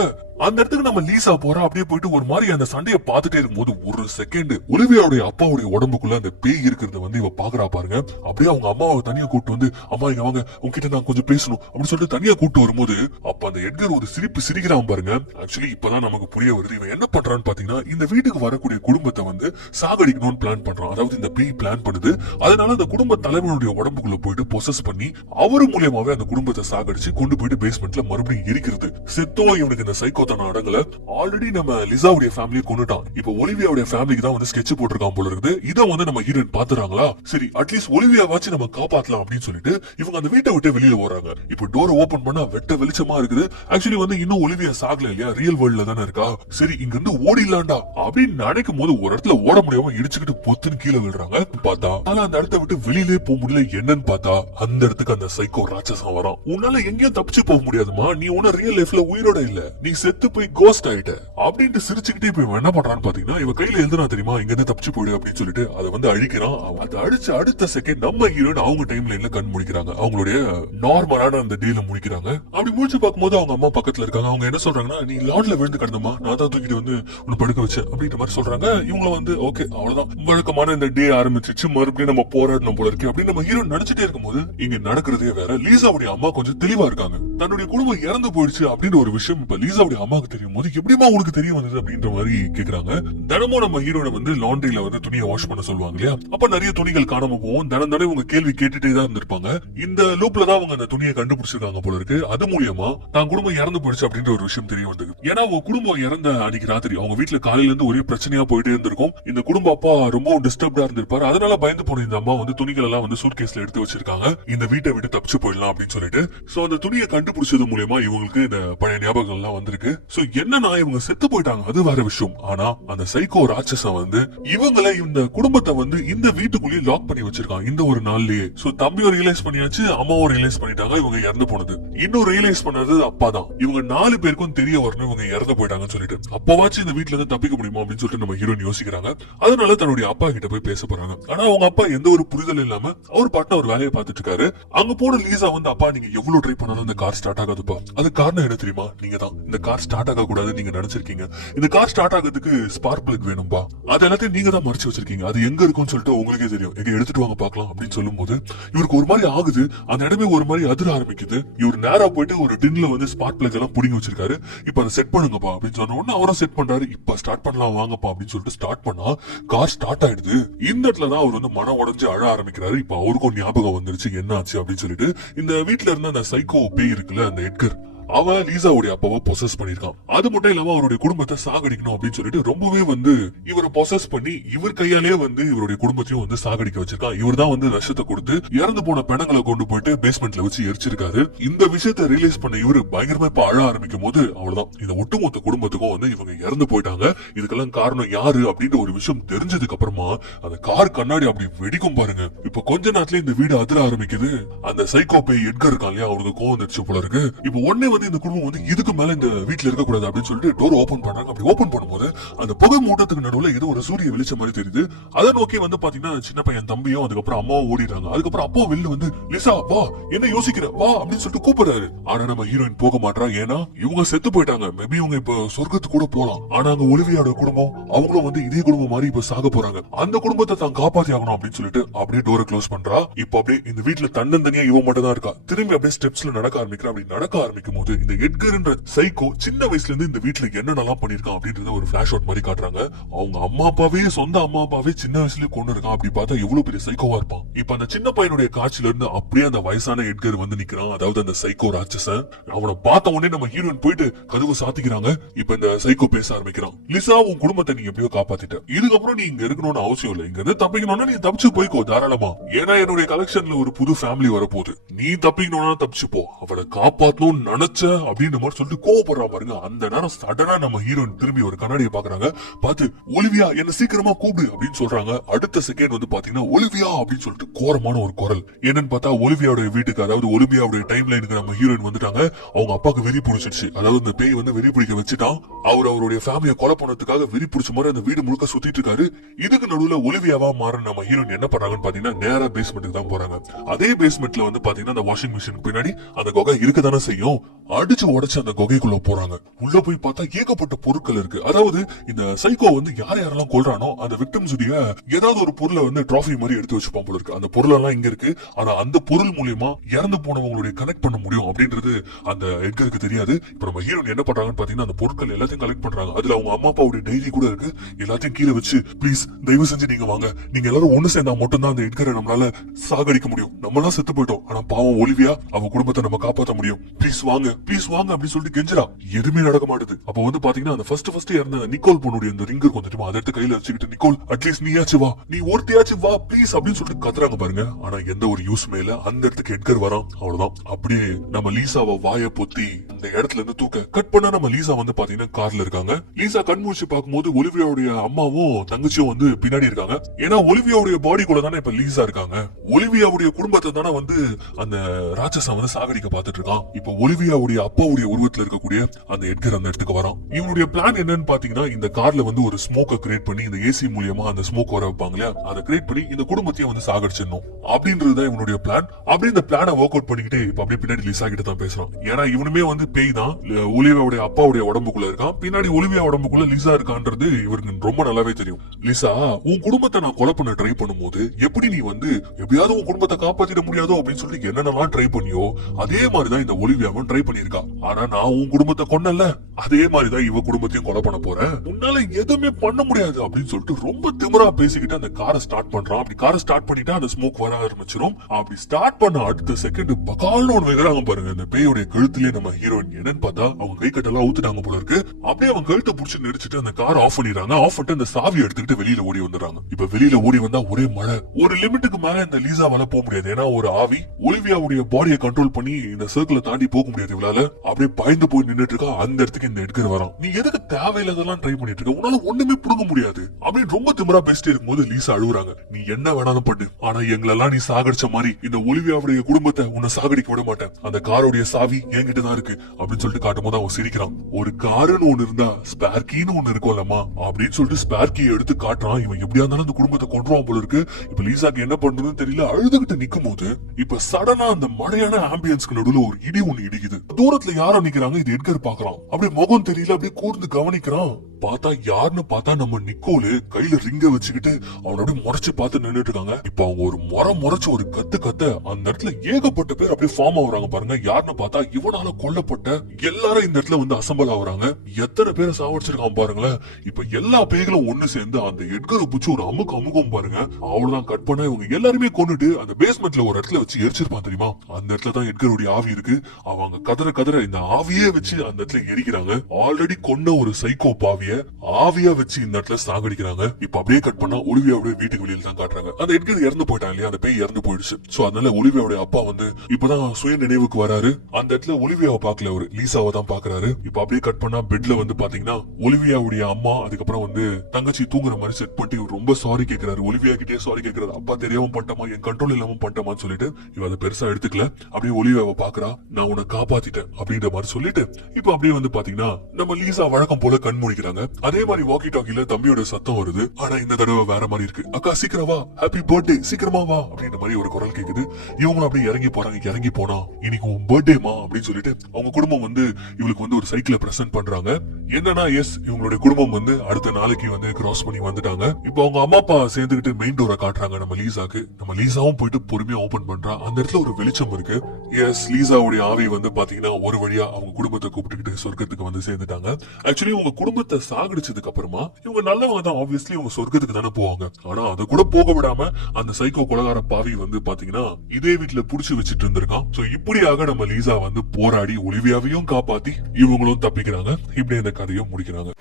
அந்த இடத்துக்கு நம்ம லீசா போறா. அப்படியே போயிட்டு ஒரு மாதிரி அந்த சண்டையை பார்த்துட்டே இருக்கும்போது ஒரு செகண்ட் ஒலிவியாவுடைய அப்பாவுடைய உடம்புக்குள்ள அந்த பேய் இருக்கிறத வந்து இவ பாக்குறா பாருங்க. அப்படியே அவங்க அம்மாவை தனியா கூட்டு வந்து, அம்மா இங்க வாங்க, உங்ககிட்ட நான் கொஞ்சம் பேசணும் அப்படின்னு சொல்லிட்டு தனியா கூட்டு வரும்போது அப்ப அந்த எட்கர் ஒரு சிரிப்பு சிரிக்கிறான் பாருங்க. ஆக்சுவலி இப்பதான் நமக்கு புரிய வருது இவன் என்ன பண்றான்னு பாத்தீங்கன்னா, இந்த வீட்டுக்கு வரக்கூடிய குடும்பத்தை வந்து சாகடிக்கணும்னு பிளான் பண்றான். அதாவது இந்த பேய் பிளான் பண்ணுது. அதனால அந்த குடும்ப தலைவனுடைய உடம்புக்குள்ள போயிட்டு பொசஸ் பண்ணி அவரு மூலியமாவே அந்த குடும்பத்தை சாகடிச்சு கொண்டு போயிட்டு பேஸ்மெண்ட்ல மறுபடியும் எரிக்கிறது. செத்தோ இவனுக்கு இந்த சைக்கோ தான அடங்கல. ஆல்ரெடி நம்ம லிசாவுடைய ஃபேமிலியை கொண்டுட்டான். இப்ப ஒலிவியாவுடைய ஃபேமிலிக்கு தான் வந்து ஸ்கெட்ச் போட்டிருக்கான் போல இருக்குது. இதை வந்து நம்ம ஹீரோயின் பாத்துறாங்களா, சரி அட்லீஸ்ட் ஒலிவியாவாச்சு நம்ம காப்பாத்தலாம் அப்படின்னு சொல்லிட்டு இவங்க அந்த வீட்டை விட்டு வெளியில போறாங்க. இப்ப டோர் ஓபன் பண்ணா வெட்ட வெளிச்சமா இருக்குது. ஆக்சுவலி வந்து இன்னும் ஒலிவியா சாகல இல்லையா, ரியல் வேர்ல்ட்ல தானே இருக்கா. சரி இங்க இருந்து ஓடிடலாம்டா அப்படின்னு நினைக்கும் போது ஒரு இடத்துல ஓட முடியாம இடிச்சுக்கிட்டு பொத்துன்னு கீழே விழுறாங்க. பார்த்தா ஆனா அந்த இடத்த விட்டு வெளியிலே போக முடியல. என்னன்னு பார்த்தா அந்த இடத்துக்கு அந்த சைக்கோ ராட்சசம் வரான். உன்னால எங்கேயும் தப்பிச்சு போக முடியாதுமா, நீ உன்ன ரியல் லைஃப்ல உயிரோட இல்ல, நீ செத்து போய் கோஸ்ட் ஆயிட்ட அப்படின்ட்டு சிரிச்சுக்கிட்டே போய் என்ன பண்றான்னு பாத்தீங்கன்னா, இவ கையில எழுதுனா தெரியுமா, இங்க இருந்து தப்பிச்சு போயிடு அப்படின்னு சொல்லிட்டு அதை வந்து அழிக்கிறான். அதை அடிச்சு அடுத்த செகண்ட் நம்ம ஹீரோயின் அவங்க டைம் லைன்ல கண் முடிக்கிறாங்க. அவங்களுடைய நார்மலான அந்த டீல முடிக்கிறாங்க. அப்படி முடிச்சு பார்க்கும்போது அவங்க அம்மா பக்கத்துல இருக்காங்க. அவங்க என்ன சொல்றாங்கன்னா, நீ லாட்ல விழுந்து கிடந்தமா, நான் தான் தூக்கிட்டு வந்து உன்னை படுக்க வச்சேன் அப்படின்ற மாதிரி சொல்றாங்க. இவங்க வந்து ஓகே அவ்வளவுதான், வழக்கமான இந்த டே ஆரம்பிச்சிச்சு, மறுபடியும் நம்ம போராடணும் போல இருக்கு அப்படின்னு நம்ம ஹீரோ நினைச்சிட்டே இருக்கும்போது இங்க நடக்கிறதே வேற. லீசாவுடைய அம்மா கொஞ்சம் தெளிவா இருக்காங்க. தன்னுடைய குடும்பம் இறந்து போயிடுச்சு அப்படின்ற ஒரு விஷயம் இப்ப லீசாவுடைய அம்மாவுக்கு தெரியும் போது எப்படிமா உங்களுக்கு தெரிய வந்தது அப்படின்ற மாதிரி கேக்குறாங்க. தினமும் நம்ம ஹீரோனை வந்து லாண்ட்ரியில வந்து துணியை வாஷ் பண்ண சொல்லுவாங்க இல்லையா, அப்ப நிறைய துணிகள் காணாம போகும். தினம் இவங்க கேள்வி கேட்டுட்டே தான் இருந்திருப்பாங்க. இந்த லூப்ல தான் அவங்க அந்த துணியை கண்டுபிடிச்சிருக்காங்க போல இருக்கு. அது மூலியமா தான் குடும்பம் இறந்து போயிடுச்சு அப்படின்ற ஒரு விஷயம் தெரிய வந்தது. ஏன்னா அவங்க குடும்பம் இறந்த அன்னைக்கு ராத்திரி அவங்க வீட்டுல காலையில இருந்து ஒரே பிரச்சனையா போயிட்டே இருந்திருக்கும். இந்த குடும்ப அப்பா ரொம்ப டிஸ்டர்ப்டா இருந்திருப்பாரு. அதனால பயந்து போன இந்த அம்மா வந்து துணிகள் எல்லாம் வந்து சூட்கேஸ்ல எடுத்து வச்சிருக்காங்க, இந்த வீட்டை விட்டு தப்பிச்சு போயிடலாம் அப்படின்னு சொல்லிட்டு. சோ அந்த துணியை கண்டுபிடிச்சது மூலியமா இவங்களுக்கு இந்த பழைய ஞாபகங்கள் எல்லாம் வந்திருக்கு. சோ என்னன்னா இவங்க செத்து போயிட்டாங்க அது வேற விஷயம். ஆனா அந்த சைக்கோ ராட்சசம் வந்து இவங்களை இந்த குடும்பத்தை வந்து இந்த வீட்டுக்குள்ளேயே லாக் பண்ணி வச்சிருக்காங்க இந்த ஒரு நாள்லயே. சோ தம்பியும் ரியலைஸ் பண்ணியாச்சு, அம்மாவும் ரியலைஸ் பண்ணிட்டாங்க இவங்க இறந்து போனது. இன்னும் ரியலைஸ் பண்ணது அப்பா தான். இவங்க 4 பேருக்கும் தெரிய வரணும் இவங்க இறந்து போயிட்டாங்கன்னு சொல்லிட்டு. அப்பவாச்சும் இந்த வீட்டுல இருந்து தப்பிக்க முடியுமா அப்படின்னு சொல்லிட்டு நம்ம ஹீரோயின் யோசிக்கிறாங்க. அதனால தன்னுடைய அப்பா கிட்ட போய் பேச போறாங்க. ஆனா அவங்க அப்பா எந்த ஒரு புரிதல் இல்லாம அவர் பாட்டு ஒரு வேலையை பார்த்துட்டு இருக்காரு. அங்க போன லீசா வந்து, அப்பா நீங்க எவ்வளவு ட்ரை பண்ணாலும் இந்த கார் ஸ்டார்ட் ஆகாதுப்பா. அது காரணம் என்ன தெரியுமா, நீங்க தான். இந்த கார் ஸ்டார்ட் ஆக கூடாது நீங்க நினைச்சிருக்கீங்க. இந்த கார் ஸ்டார்ட் ஆகிறதுக்கு ஸ்பார்க் பிளக் வேணும்பா, அது எல்லாத்தையும் நீங்க தான் மறைச்சு வச்சிருக்கீங்க. அது எங்க இருக்கும்னு சொல்லிட்டு உங்களுக்கே தெரியும், எங்க எடுத்துட்டு வாங்க பாக்கலாம் அப்படின்னு சொல்லும் போது இவருக்கு ஒரு மாதிரி ஆகுது. அந்த இடமே ஒரு மாதிரி அதிர ஆரம்பிக்குது. இவர் நேரா போயிட்டு ஒரு டின்ல வந்து ஸ்பார்க் பிளக் எல்லாம் புடிங்கி வச்சிருக்காரு. இப்ப அதை செட் பண்ணுங்கப்பா அப்படின்னு சொன்ன உடனே அவரும் செட் பண்றாரு. இப்ப ஸ்டார்ட் பண்ணலாம் வாங்கப்பா அப்படின்னு சொல்லிட்டு ஸ்டார்ட் பண்ணா கார் ஸ்டார்ட் ஆயிடுது. இந்த இடத்துல தான் அவர் வந்து மனம் உடைஞ்சு அழ ஆரம்பிக்கிறாரு. இப்ப அவருக்கும் ஞாபகம் வந்துருச்சு என்ன ஆச்சு அப்படின்னு சொல்லிட்டு. இந்த வீட்டுல இருந்த அந்த சைக்கோ பேய் இருக்குல்ல, அந்த எட்கர், அவன் லீசாவுடைய அப்பாவை பொசஸ் பண்ணிருக்கான். அது மட்டும் இல்லாம அவருடைய குடும்பத்தை சாகடிக்கணும் அப்படின்னு சொல்லிட்டு ரொம்பவே வந்து இவரை பொசஸ் பண்ணி இவர் கையாலே வந்து இவருடைய குடும்பத்தையும் வந்து சாகடிக்க வச்சிருக்கான். இவர் தான் வந்து விஷத்தை கொடுத்து இறந்து போன பெணங்களை கொண்டு போயிட்டு பேஸ்மெண்ட்ல வச்சு எரிச்சிருக்காரு. இந்த விஷயத்தை ரியலைஸ் பண்ண இவரு பயங்கரமா இப்ப அழ ஆரம்பிக்கும் போது அவ்வளவுதான், இந்த ஒட்டுமொத்த குடும்பத்துக்கும் வந்து இவங்க இறந்து போயிட்டாங்க. இதுக்கெல்லாம் காரணம் யாரு அப்படின்ற ஒரு விஷயம் தெரிஞ்சதுக்கு அப்புறமா அந்த கார் கண்ணாடி அப்படி வெடிக்கும் பாருங்க. இப்ப கொஞ்ச நேரத்துல இந்த வீடு அதிர ஆரம்பிக்குது. அந்த சைக்கோ பேய் எட்கர் இருக்கான் இல்லையா, அவருக்கு கோவம் வந்துருச்சு போல இருக்கு. இப்ப உடனே வந்து இந்த குடும்பம் வந்து இதுக்கு மேல இந்த வீட்டுல இருக்க கூடாது அப்படின்னு சொல்லிட்டு டோர் ஓபன் பண்றாங்க. அப்படி ஓபன் பண்ணும்போது அந்த புகை மூட்டத்துக்கு நடுவுல ஏதோ ஒரு சூரிய வெளிச்சம் மாதிரி தெரியுது. அதை நோக்கி வந்து பாத்தீங்கன்னா சின்ன பையன் தம்பியும் அதுக்கப்புறம் அம்மாவும் ஓடிடுறாங்க. அதுக்கப்புறம் அப்பா வெளில வந்து லிசா வா, என்ன யோசிக்கிற வா அப்படின்னு சொல்லிட்டு கூப்பிடுறாரு. ஆனா நம்ம ஹீரோயின் போக மாட்டா. ஏன்னா இவங்க செத்து போயிட்டாங்க. மேபி இவங்க இப்ப சொர்க்கத்துக்கு கூட போலாம். ஆனா அங்க ஒலிவியாவோட குடும்பம் அவங்களும் வந்து இதே குடும்பம் மாதிரி இப்ப சாக போறாங்க. அந்த குடும்பத்தை தான் காப்பாத்தி ஆகணும் அப்படின்னு சொல்லிட்டு அப்படியே டோரை க்ளோஸ் பண்றா. இப்ப அப்படியே இந்த வீட்டுல தன்னந்தனியா இவன் மட்டும் தான் இருக்கா. திரும்பி அப்படியே ஸ்டெப்ஸ்ல நடக்க ஆரம்பிக்கிறா. அப்படி நடக்க ஆரம்பிக்கும் போது இந்த எட்கர்ன்ற சைக்கோ சின்ன வயசுல இருந்து இந்த வீட்டுல என்னென்னலாம் பண்ணிருக்கான் அப்படின்றத ஒரு பிளாஷ் அவுட் மாதிரி காட்டுறாங்க. அவங்க அம்மா அப்பாவே சொந்த அம்மா அப்பாவே சின்ன வயசுலயே கொண்டு இருக்கான். அப்படி பார்த்தா எவ்வளவு பெரிய சைக்கோவா இருப்பான். இப்ப அந்த சின்ன பையனுடைய காட்சியில இருந்து அப்படியே அந்த வயசான எட்கர் வந்து நிக்கிறான். அதாவது அந்த சைக்கோ ராட்சசன். அவனை பார்த்த உடனே நம்ம ஹீரோயின் போயிட்டு கதவு சாத்திக்கிறாங்க. இப்ப இந்த சைக்கோ பேச ஆரம்பிக்கிறான். லிசா, உன் குடும்பத்தை நீ எப்படியோ காப்பாத்திட்ட. இதுக்கப்புறம் நீ இங்க இருக்கணும்னு அவசியம் இல்லை. இங்க இருந்து தப்பிக்கணும்னா நீ தப்பிச்சு போய்க்கோ தாராளமா. ஏன்னா என்னுடைய கலெக்ஷன்ல ஒரு புது ஃபேமிலி வரப்போகுது. நீ தப்பிக்கணும்னா தப்பிச்சு போ. அவளை காப்பாத்தணும்னு நினைச்ச அப்படின்ற மாதிரி சொல்லிட்டு கோவப்படுறா பாருங்க. அந்த நேரம் சடனா நம்ம ஹீரோயின் திரும்பி ஒரு கண்ணாடியை பாக்குறாங்க. பார்த்து ஒலிவியா என்ன சீக்கிரமா கூப்பிடு அப்படின்னு சொல்றாங்க. அடுத்த செகண்ட் வந்து பாத்தீங்கன்னா ஒலிவியா அப்படின்னு சொல்லிட்டு கோரமான ஒரு குரல். என்னன்னு பார்த்தா ஒலிவியாவுடைய வீட்டுக்கு, அதாவது ஒலிவியாவுடைய டைம் லைனுக்கு நம்ம ஹீரோயின் வந்துட்டாங்க. அவங்க அப்பாக்கு வெறி பிடிச்சிருச்சு. அதாவது இந்த பேய் வந்து வெறி பிடிக்க வச்சுட்டான். அவருடைய ஃபேமிலியை கொலை பண்ணதுக்காக வெறி பிடிச்ச மாதிரி அந்த வீடு முழுக்க சுத்திட்டு இருக்காரு. இதுக்கு நடுவுல ஒலிவியாவா மாற நம்ம ஹீரோயின் என்ன பண்றாங்கன்னு பாத்தீங்கன்னா நேரா பேஸ்மெண்ட்டுக்கு தான் போறாங்க. அதே பேஸ்மெண்ட்ல வந்து பாத்தீங்கன்னா அந்த வாஷிங் மிஷின் பின்னாடி அந்த குகை இருக்கதானே செய்யும். அடிச்சு உடைச்சு அந்த குகைக்குள்ள போறாங்க. உள்ள போய் பார்த்தா ஏகப்பட்ட பொருட்கள் இருக்கு. அதாவது இந்த சைக்கோ வந்து யாரெல்லாம் கொல்றானோ அந்த விக்டிம்ஸ் உடைய ஏதாவது ஒரு பொருளை வந்து டிராஃபி மாதிரி எடுத்து வச்சுப்பான் போல இருக்கு. அந்த பொருள் எல்லாம் இங்க இருக்கு. ஆனா அந்த பொருள் மூலியமா இறந்து போனவங்களுடைய கனெக்ட் பண்ண முடியும் அப்படின்றது அந்த எட்கருக்கு தெரியாது. இப்ப நம்ம ஹீரோயின் என்ன பண்றாங்கன்னு பாத்தீங்கன்னா அந்த பொருட்கள் எல்லாத்தையும் கலெக்ட் பண்றாங்க. அதுல அவங்க அம்மா அப்பாவுடைய டைரி கூட இருக்கு. எல்லாத்தையும் கீழே வச்சு ப்ளீஸ் தயவு செஞ்சு நீங்க வாங்க, நீங்க எல்லாரும் ஒண்ணு சேர்ந்தா மட்டும்தான் அந்த எட்கரை நம்மளால சாகடிக்க முடியும். நம்மளாம் செத்து போயிட்டோம். ஆனா பாவம் ஒலிவியா அவ குடும்பத்தை நம்ம காப்பாற்ற முடியும். ப்ளீஸ் வாங்க அப்படின்னு சொல்லிட்டு கெஞ்சரா. எதுவுமே நடக்க மாட்டுது. அப்ப வந்து பாத்தீங்கன்னா அந்த ஃபர்ஸ்ட் இறந்த நிக்கோல் பொண்ணுடைய அந்த ரிங்கர் கொஞ்சம் அதை எடுத்து கையில வச்சுக்கிட்டு நிக்கோல் அட்லீஸ்ட் நீயாச்சு வா, நீ ஒருத்தையாச்சு வா ப்ளீஸ் அப்படின்னு சொல்லிட்டு கத்துறாங்க பாருங்க. ஆனா எந்த ஒரு யூஸ்மே இல்ல. அந்த இடத்துக்கு எட்கர் வரான். அவ்வளவுதான். அப்படியே நம்ம லீசாவை வாய பொத்தி அந்த இடத்துல இருந்து தூக்க கட் பண்ண நம்ம லீசா வந்து பாத்தீங்கன்னா கார்ல இருக்காங்க. லீசா கண் முடிச்சு பார்க்கும்போது ஒலிவியாவுடைய அம்மாவும் தங்கச்சியும் வந்து பின்னாடி இருக்காங்க. ஏன்னா ஒலிவியாவுடைய பாடிக்குள்ள தானே இப்ப லீசா இருக்காங்க. ஒலிவியாவுடைய குடும்பத்தை தானே வந்து அந்த ராட்சசன் வந்து சாகடிக்க பார்த்துட்டு இருக்கான். இப்ப ஒலிவியாவுடைய அப்பாவுடைய உருவத்துல இருக்கக்கூடிய அந்த எட்கர் அந்த இடத்துக்கு வரான். இவனுடைய பிளான் என்னன்னு பாத்தீங்கன்னா இந்த கார்ல வந்து ஒரு ஸ்மோக்கை கிரியேட் பண்ணி இந்த ஏசி மூலியமா அந்த ஸ்மோக் வர வைப்பாங்க இல்லையா, அதை கிரியேட் பண்ணி இந்த குடும்பத்தையும் வந்து சாகடிச்சிடணும் அப்படின்றதுதான் இவனுடைய பிளான். அப்படி இந்த பிளானை ஒர்க் அவுட் பண்ணிக்கிட்டு இப்ப அப்படியே பின்னாடி லிசா கிட்ட தான் பேசுறான். ஏன்னா இவனுமே வந்து பேய் தான். ஒலிவியாவுடைய அப்பாவுடைய உடம்புக்குள்ள இருக்கான். பின்னாடி ஒலிவியா உடம்புக்குள்ள லிசா இருக்கான்றது இவருக்கு ரொம்ப நல்லாவே தெரியும். லிசா, உன் குடும்பத்தை நான் கொலை பண்ண ட்ரை பண்ணும்போது எப்படி நீ வந்து எப்படியாவது உன் குடும்பத்தை காப்பாத்திட முடியாதோ அப்படின்னு சொல்லி என்னென்னலாம் ட்ரை பண்ணியோ அதே மாதிரிதான் இந்த ஒலிவியாவும் ட்ரை பண்ணிருக்கா. ஆனா நான் உன் குடும்பத்தை கொன்னல, அதே மாதிரிதான் இவ குடும்பத்தையும் கொலை பண்ண போறேன். உன்னால எதுவுமே பண்ண முடியாது அப்படின்னு சொல்லிட்டு ரொம்ப திமிரா பேசிக்கிட்டு அந்த காரை ஸ்டார்ட் பண்றான். அப்படி காரை ஸ்டார்ட் பண்ணிட்டா அந்த ஸ்மோக் வர ஆரம்பிச்சிடும். அப்படி ஸ்டார்ட் பண்ண அடுத்த செகண்ட் பகால்னு ஒண்ணு வைக்கிறாங்க பாருங்க. அந்த பேயோடைய கழுத்துலயே நம்ம ஹீரோயின் என்னன்னு பார்த்தா அவங்க கை கட்டெல்லாம் ஊத்துட்டாங்க போல இருக்கு. அப்படியே அவங்க கழுத்தை புடிச்சு நெரிச்சிட்டு அந்த கார் ஆஃப் பண்ணிடுறாங்க. ஆஃப் பண்ணிட்டு அந்த சாவியை எடுத்துக்கிட்டு வெளியில ஓடி வந்துடுறாங்க. இப்ப வெளியில ஓடி வந்தா ஒரே மழை. ஒரு லிமிட்டுக்கு மேல இந்த லீசாவால போக முடியாது. ஏன்னா ஒரு ஆவி ஒலிவியாவுடைய பாடியை கண்ட்ரோல் பண்ணி இந்த சர்க்கிளை தாண்டி போக முடியாது இவளால. அப்படியே பயந்து போய் நின்னுட்டு இருக்கா. அந்த இடத்துக்கு இந்த எட்கர் வரான். நீ எதுக்கு தேவையில்லாதெல்லாம் ட்ரை பண்ணிட்டு இருக்க, உன்னால ஒண்ணுமே புடுங்க முடியாது அப்படின்னு ரொம்ப திமிரா பேசிட்டு இருக்கும்போது லீசா அழுகுறாங்க. நீ என்ன வேணாலும் பண்ணு, ஆனா எங்களெல்லாம் நீ சாகடிச்ச மாதிரி இந்த ஒலிவியாவுடைய குடும்பத்தை உன்னை சாகடிக்க விட மாட்டேன். அந்த காரோடைய சாவி என்கிட்ட தான் இருக்கு அப்படின்னு சொல்லிட்டு காட்டும் போது அவன் சிரிக்கிறான். ஒரு காருன்னு ஒண்ணு இருந்தா ஸ்பேர்கின்னு ஒண்ணு இருக்கும்லமா அப்படின்னு சொல்லிட்டு ஸ்பேர்கியை எடுத்து காட்டுறான். இவன் எப்படியா இருந்தாலும் அந்த குடும்பத்தை கொண்டுருவான் போல இருக்கு. இப்ப லீசாக்கு என்ன பண்றதுன்னு தெரியல. அழுதுகிட்டு நிக்கும் போது இப்ப சடனா அந்த மழையான ஆம்பியன்ஸ்க்கு நடுவுல ஒரு இடி ஒண்ணு இடிக்குது. தூரத்துல யாரோ நிக்கிறாங்க. இது எட்கர் பாக்குறான். அப்படியே முகம் தெரியல. அப்படியே கூர்ந்து கவனிக்கிறான். பார்த்தா யாருன்னு பார்த்தா நம்ம நிக்கோலு கையில ரிங்க வச்சுக்கிட்டு அவனோட முறைச்சு பார்த்து நின்னுட்டு இருக்காங்க. இப்ப அவங்க ஒரு முறைச்சு ஒரு கத்து அந்த இடத்துல ஏகப்பட்ட பேர் அப்படியே ஃபார்ம் ஆகுறாங்க பாருங்க. யாருன்னு பார்த்தா இவனால கொல்லப்பட்ட எல்லாரும் இந்த இடத்துல வந்து அசம்பல் ஆகுறாங்க. எத்தனை பேரை சாவடிச்சிருக்கான் பாருங்களேன். இப்ப எல்லா பேய்களும் ஒண்ணு சேர்ந்து அந்த எட்கரை பிடிச்சி ஒரு அமுகம் பாருங்க. அவ்வளவுதான். கட் பண்ண இவங்க எல்லாருமே கொண்டுட்டு அந்த பேஸ்மெண்ட்ல ஒரு இடத்துல வச்சு எரிச்சிருப்பான் தெரியுமா. அந்த இடத்துல தான் எட்கருடைய ஆவி இருக்கு. அவங்க கதற இந்த ஆவியே வச்சு அந்த இடத்துல எரிக்கிறாங்க. ஆல்ரெடி கொன்ன ஒரு சைக்கோ பாவி ஒலிவியாவுடைய ஆவியா வச்சு இந்த இடத்துல சாகடிக்கிறாங்க. இப்ப அப்படியே கட் பண்ணா ஒலிவியாவுடைய வீட்டுக்கு வெளியில தான் காட்டுறாங்க. அந்த எட்கர் இறந்து போயிட்டான் இல்லையா, அந்த பேய் இறந்து போயிடுச்சு. சோ அதனால ஒலிவியாவுடைய அப்பா வந்து இப்பதான் சுய நினைவுக்கு வராரு. அந்த இடத்துல ஒலிவியாவை பாக்கல, அவரு லீசாவை தான் பாக்குறாரு. இப்ப அப்படியே கட் பண்ணா பெட்ல வந்து பாத்தீங்கன்னா ஒலிவியாவுடைய அம்மா அதுக்கப்புறம் வந்து தங்கச்சி தூங்குற மாதிரி செட் பண்ணிட்டு இவர் ரொம்ப சாரி கேட்கிறாரு. ஒலிவியா கிட்டே சாரி கேட்கிறாரு. அப்பா தெரியாம பண்ணிட்டமா, என் கண்ட்ரோல் இல்லாம பண்ணிட்டமான்னு சொல்லிட்டு இவ அதை பெருசா எடுத்துக்கல. அப்படியே ஒலிவியாவை பாக்குறா. நான் உன்னை காப்பாத்திட்டேன் அப்படின்ற மாதிரி சொல்லிட்டு இப்ப அப்படியே வந்து பாத்தீங்கன்னா நம்ம லீசா வழக்கம் போல கண் முடிக்கிறாங்க. அதே மாதிரி வாக்கி டாக்கில தம்பியோட சத்தம் வருது. ஆனா இந்த தடவை வேற மாதிரி இருக்கு. அக்கா சீக்கிரம் வா, ஹாப்பி பர்த்டே, சீக்கிரமா வா அப்படின்ற மாதிரி ஒரு குரல் கேக்குது. இவங்களும் அப்படியே இறங்கி போறாங்க. இறங்கி போனா இன்னைக்கு உன் பர்த்டேமா அப்படின்னு சொல்லிட்டு அவங்க குடும்பம் வந்து இவளுக்கு வந்து ஒரு சைக்கிளை பிரசன்ட் பண்றாங்க. என்னன்னா எஸ், இவங்களுடைய குடும்பம் வந்து அடுத்த நாளைக்கு வந்து கிராஸ் பண்ணி வந்துட்டாங்க. இப்போ அவங்க அம்மா அப்பா சேர்ந்துகிட்டு மெயின் டோரை காட்டுறாங்க நம்ம லீசாக்கு. நம்ம லீசாவும் போயிட்டு பொறுமையா ஓபன் பண்றா. அந்த இடத்துல ஒரு வெளிச்சம் இருக்கு. எஸ், லீசாவுடைய ஆவி வந்து பாத்தீங்கன்னா ஒரு வழியா அவங்க குடும்பத்தை கூப்பிட்டுக்கிட்டு சொர்க்கத்துக்கு வந்து சேர்ந்துட்டாங்க. ஆக்சுவலி உங்க குடும்பத்தை சாகடிச்சதுக்கு அப்புறமா இவங்க நல்லவங்க தான், ஆப்வியஸ்லி இவங்க சொர்க்கத்துக்கு தானே போவாங்க. ஆனா அதை கூட போக விடாம அந்த சைக்கோ கொலகார பாவி வந்து பாத்தீங்கன்னா இதே வீட்டுல புடிச்சு வச்சிட்டு இருந்திருக்கான். சோ இப்படியாக நம்ம லீசா வந்து போராடி ஒலிவியாவையும் காப்பாத்தி இவங்களும் தப்பிக்கிறாங்க. இப்படி இந்த கதையும் முடிக்கிறாங்க.